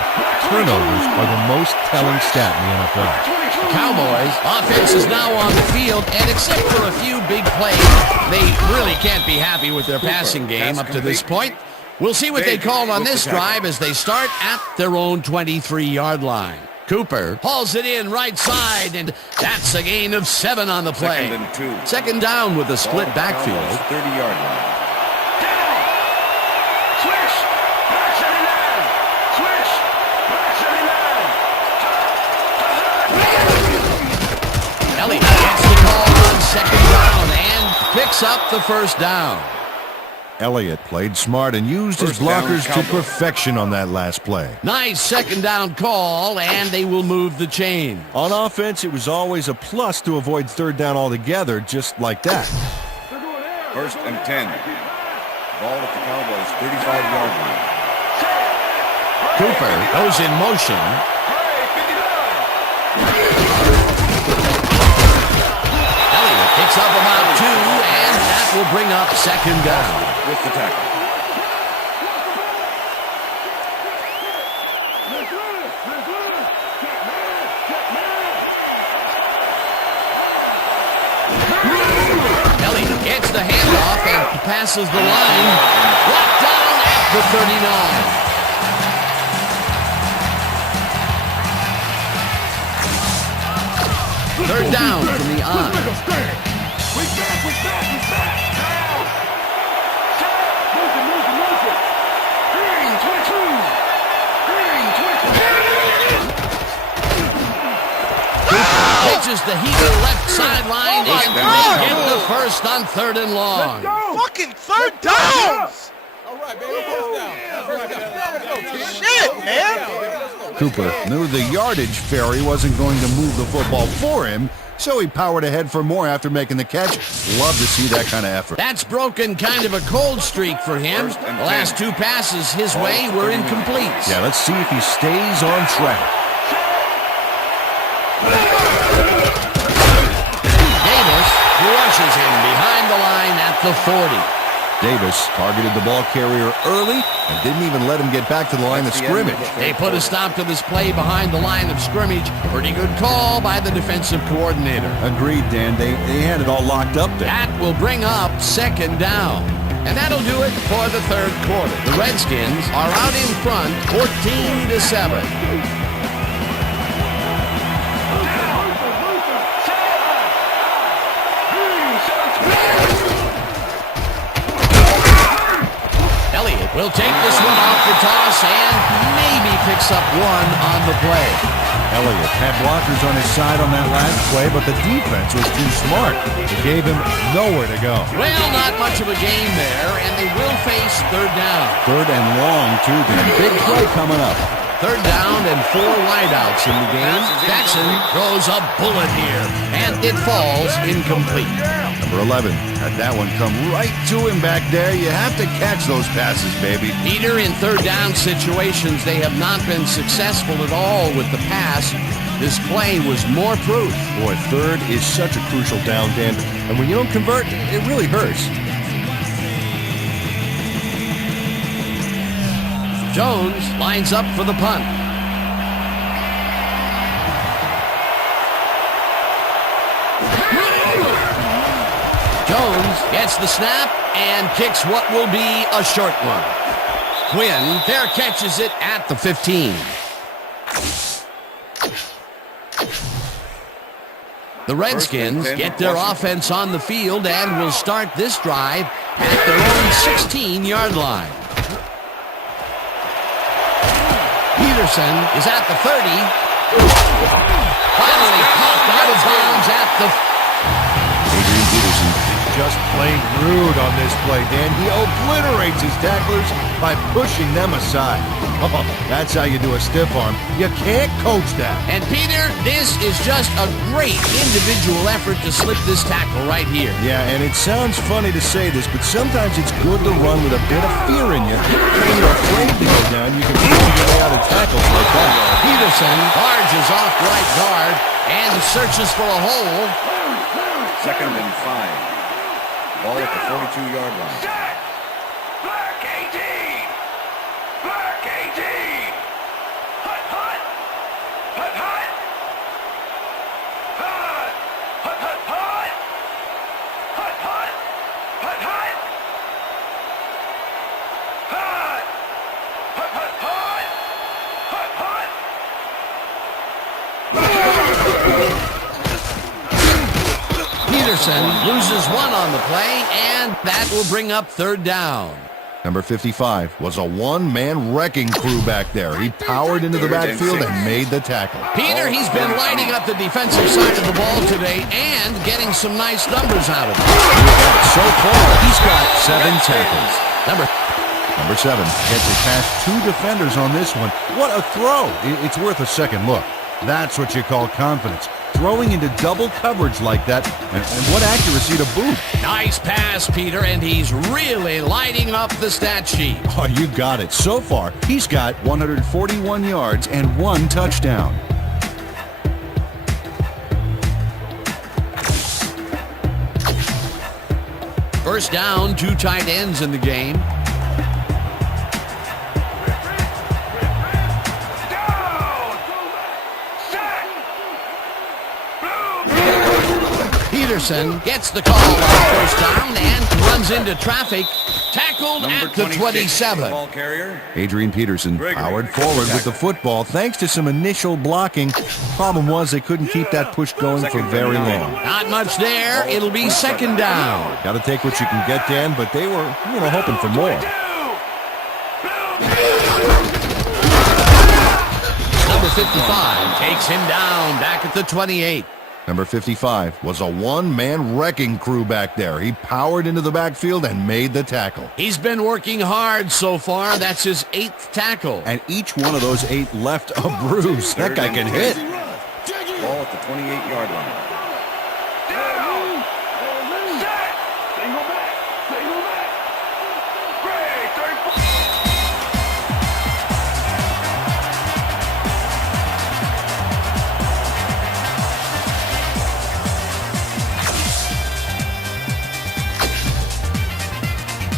Turnovers are the most telling stat in the NFL. Cowboys offense is now on the field, and except for a few big plays, they really can't be happy with their passing game up to this point. We'll see what they call on this drive as they start at their own 23-yard line. Cooper hauls it in right side, and that's a gain of 7 on the play. 2nd and 2. Second down with a split backfield. 30-yard line. Switch! Back 79! Switch! Back 79! Elliott gets the call on second down and picks up the first down. Elliott played smart and used his First down, blockers to Cowboys. perfection on that last play. Nice second down call, and they will move the chain. On offense, it was always a plus to avoid third down altogether, just like that. First and 10. Ball at the Cowboys' 35-yard line. Cooper goes in motion. Elliott picks up about 2, and that will bring up second down. With the tackle. Elliott gets the handoff and passes the line. Brought down at the 39. Third down from the eye. Pitches the heater left sideline. And they get the first on 3rd and long. Fucking third downs! Shit, man! Cooper knew the yardage fairy wasn't going to move the football for him, so he powered ahead for more after making the catch. Love to see that kind of effort. That's broken kind of a cold streak for him. The last 2 passes his way were incomplete. Yeah, let's see if he stays on track. Davis crushes him behind the line at the 40. Davis targeted the ball carrier early and didn't even let him get back to the line of scrimmage. They put a stop to this play behind the line of scrimmage. Pretty good call by the defensive coordinator. Agreed, Dan. They had it all locked up there. That will bring up second down. And that'll do it for the 3rd quarter. The Redskins are out in front, 14-7. Will take this one off the toss and maybe picks up 1 on the play. Elliott had blockers on his side on that last play, but the defense was too smart. It gave him nowhere to go. Well, not much of a game there, and they will face 3rd down. 3rd and long, too. The big play coming up. 3rd down and 4 wideouts in the game. Jackson throws a bullet here, and it falls incomplete. Number 11 had that one come right to him back there. You have to catch those passes, baby. Peter, in 3rd down situations, they have not been successful at all with the pass. This play was more proof. Boy, 3rd is such a crucial down, Dan. And when you don't convert, it really hurts. Jones lines up for the punt. Jones gets the snap and kicks what will be a short one. Quinn there catches it at the 15. The Redskins get their offense on the field and will start this drive at their own 16-yard line. Peterson is at the 30. Finally popped out of bounds at the... Adrian Peterson just plain rude on this play, Dan. He obliterates his tacklers by pushing them aside. Oh, that's how you do a stiff arm. You can't coach that. And Peter, this is just a great individual effort to slip this tackle right here. Yeah, and it sounds funny to say this, but sometimes it's good to run with a bit of fear in you. When you're afraid to go down, you can pull your way out of tackles like that. Peterson barges off right guard and searches for a hole. 2nd and 5. Ball at the 42-yard line. Black 18! Black 18! Hut, hut! Hut, hut! Hut! Hut, hut, hut! Hut, hut! Hut, hut! Hut! Hut, hut, hut! Hut, hut! Peterson loses 1 on the play, and that will bring up 3rd down. Number 55 was a one-man wrecking crew back there. He powered into the backfield and made the tackle. Peter, he's been lighting up the defensive side of the ball today and getting some nice numbers out of it. So far, he's got 7 tackles. Number 7 gets it past 2 defenders on this one. What a throw! It's worth a second look. That's what you call confidence. Throwing into double coverage like that, and what accuracy to boot. Nice pass, Peter, and he's really lighting up the stat sheet. Oh, you got it. So far, he's got 141 yards and 1 touchdown. First down, 2 tight ends in the game. Peterson gets the call on first down and runs into traffic. Tackled at the 27. Ball carrier. Adrian Peterson powered forward with the football thanks to some initial blocking. Problem was they couldn't keep that push going for very long. Not much there. It'll be second down. Got to take what you can get, Dan, but they were, hoping for more. Number 55 takes him down back at the 28. Number 55 was a one-man wrecking crew back there. He powered into the backfield and made the tackle. He's been working hard so far. That's his 8th tackle. And each one of those 8 left a bruise. That guy can hit. Ball at the 28-yard line.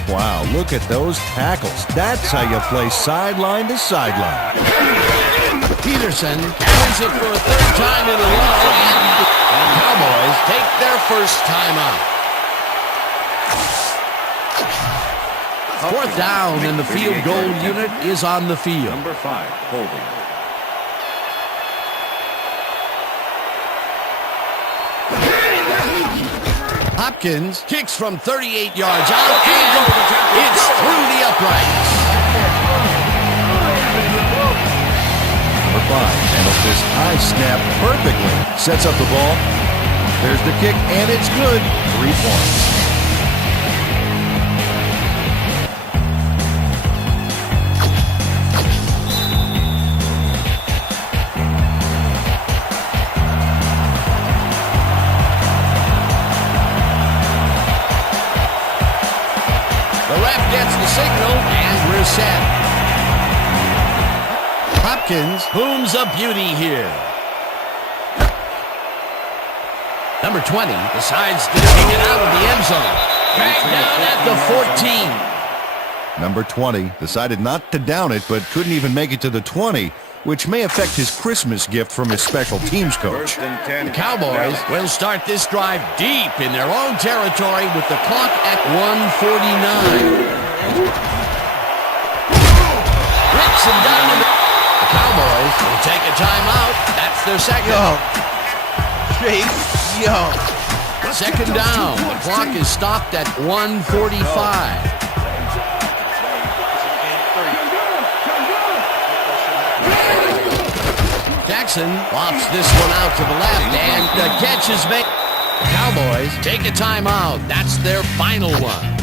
Wow, look at those tackles. That's how you play sideline to sideline. Peterson carries it for a 3rd time in a row, and the Cowboys take their first time out. 4th down, and the field goal unit is on the field. Number 5, holding. Hopkins kicks from 38 yards out, and it's through the uprights. Number 5 handles this high snap perfectly. Sets up the ball. There's the kick, and it's good. 3 points. Signal, and we're set. Hopkins booms a beauty here. Number 20 decides to take it out of the end zone. Back down at the 14. Number 20 decided not to down it, but couldn't even make it to the 20, which may affect his Christmas gift from his special teams coach. The Cowboys will start this drive deep in their own territory with the clock at 1:49. Rips him down. The Cowboys will take a timeout. That's their second. Second down. The clock is stopped at 1:45. Jackson lofts this one out to the left, and the catch is made. The Cowboys take a timeout. That's their final one.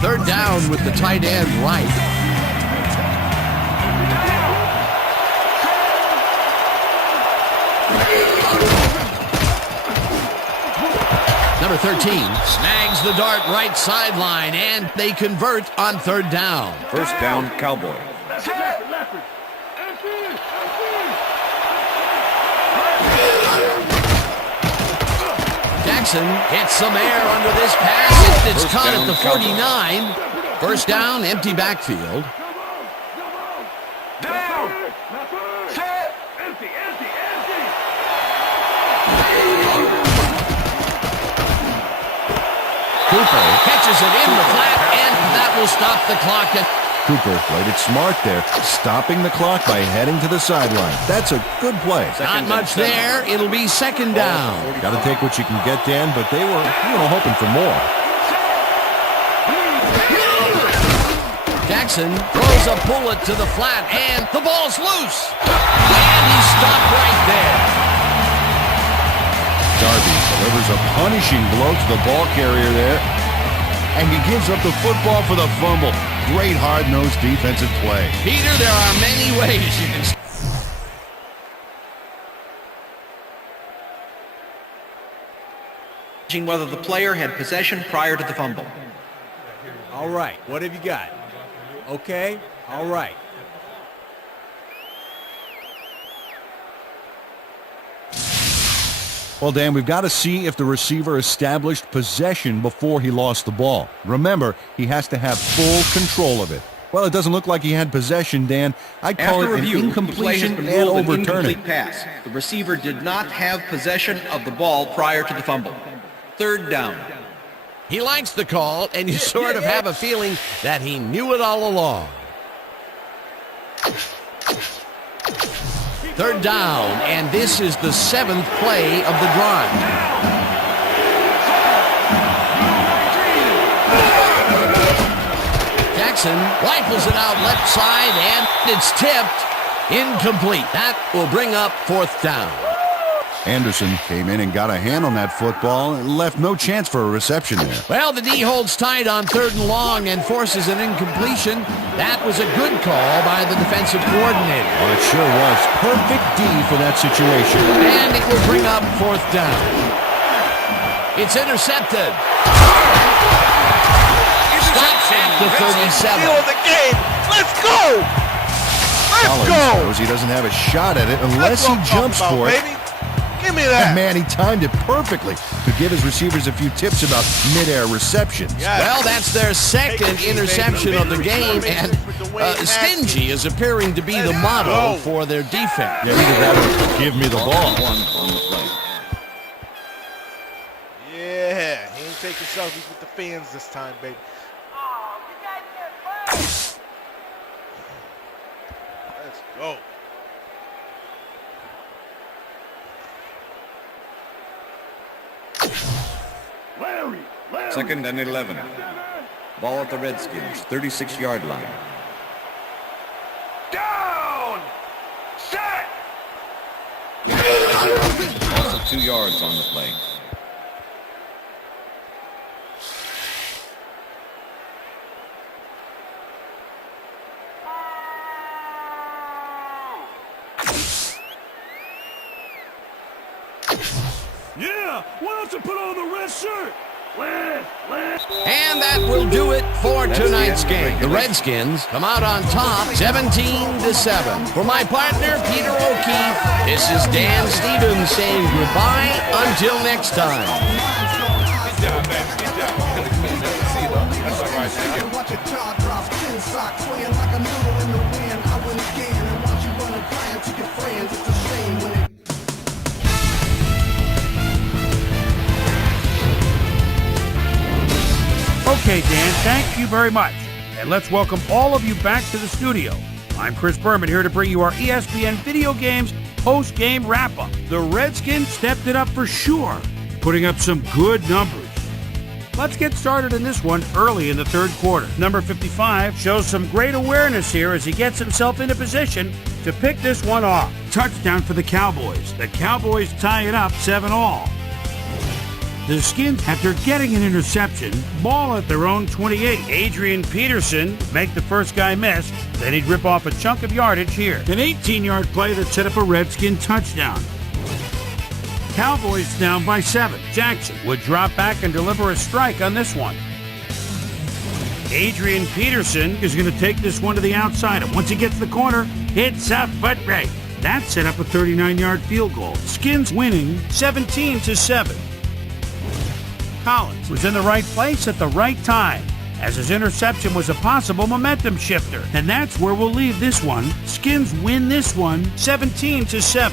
3rd down with the tight end right. Number 13 snags the dart right sideline, and they convert on 3rd down. First down, Cowboys. Jackson hits some air under this pass. It's caught at the 49. First down, empty backfield. Down! Set! Empty! Cooper catches it in the flat, and that will stop the clock. Cooper played it smart there, stopping the clock by heading to the sideline. That's a good play. Not much there. It'll be second down. Got to take what you can get, Dan, but they were, hoping for more. Jackson throws a bullet to the flat, and the ball's loose. And he's stopped right there. Darby delivers a punishing blow to the ball carrier there, and he gives up the football for the fumble. Great hard-nosed defensive play. Peter, there are many ways you can... Whether the player had possession prior to the fumble. All right, what have you got? Okay, all right. Well, Dan, we've got to see if the receiver established possession before he lost the ball. Remember, he has to have full control of it. Well, it doesn't look like he had possession, Dan. I'd call it an incompletion and overturn it. Pass. The receiver did not have possession of the ball prior to the fumble. Third down. He likes the call, and you sort of have a feeling that he knew it all along. Third down, and this is the 7th play of the drive. Jackson rifles it out left side, and it's tipped. Incomplete. That will bring up 4th down. Anderson came in and got a hand on that football and left no chance for a reception there. Well, the D holds tight on 3rd and long and forces an incompletion. That was a good call by the defensive coordinator. Well, it sure was. Perfect D for that situation. And it will bring up 4th down. It's intercepted. Stops at the 37. Steal the game. Let's go. Let's go. Knows he doesn't have a shot at it unless he jumps for it. Baby. Give me that. And man, he timed it perfectly to give his receivers a few tips about mid-air receptions. Yes. Well, that's their 2nd interception of the game, and stingy is appearing to be the motto for their defense. Yeah, either that or give me the ball. Yeah, he ain't taking selfies with the fans this time, baby. Let's go. Larry. 2nd and 11. Ball at the Redskins, 36-yard line. Down. Set. Loss of 2 yards on the play. Yeah, why don't you put on the red shirt? And that will do it for tonight's game. The Redskins come out on top 17-7. For my partner, Peter O'Keefe, this is Dan Stevens saying goodbye until next time. Okay, Dan, thank you very much. And let's welcome all of you back to the studio. I'm Chris Berman here to bring you our ESPN Video Games post-game wrap-up. The Redskins stepped it up for sure, putting up some good numbers. Let's get started in this one early in the 3rd quarter. Number 55 shows some great awareness here as he gets himself into position to pick this one off. Touchdown for the Cowboys. The Cowboys tie it up 7-all. The Skins, after getting an interception, ball at their own 28. Adrian Peterson would make the first guy miss, then he'd rip off a chunk of yardage here. An 18-yard play that set up a Redskin touchdown. Cowboys down by 7. Jackson would drop back and deliver a strike on this one. Adrian Peterson is going to take this one to the outside, and once he gets the corner, hits a foot race. That set up a 39-yard field goal. Skins winning 17-7. Collins was in the right place at the right time, as his interception was a possible momentum shifter. And that's where we'll leave this one. Skins win this one 17-7.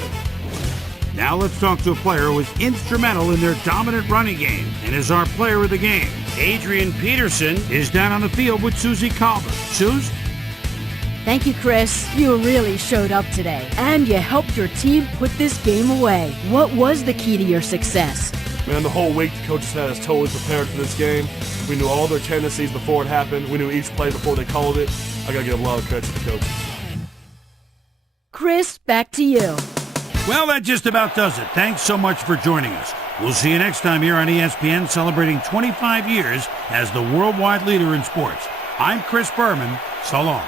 Now let's talk to a player who was instrumental in their dominant running game and is our player of the game. Adrian Peterson is down on the field with Susie Calvert. Suze? Thank you, Chris. You really showed up today, and you helped your team put this game away. What was the key to your success? Man, the whole week the coaches had us totally prepared for this game. We knew all their tendencies before it happened. We knew each play before they called it. I gotta give a lot of credit to the coaches. Chris, back to you. Well, that just about does it. Thanks so much for joining us. We'll see you next time here on ESPN, celebrating 25 years as the worldwide leader in sports. I'm Chris Berman. So long.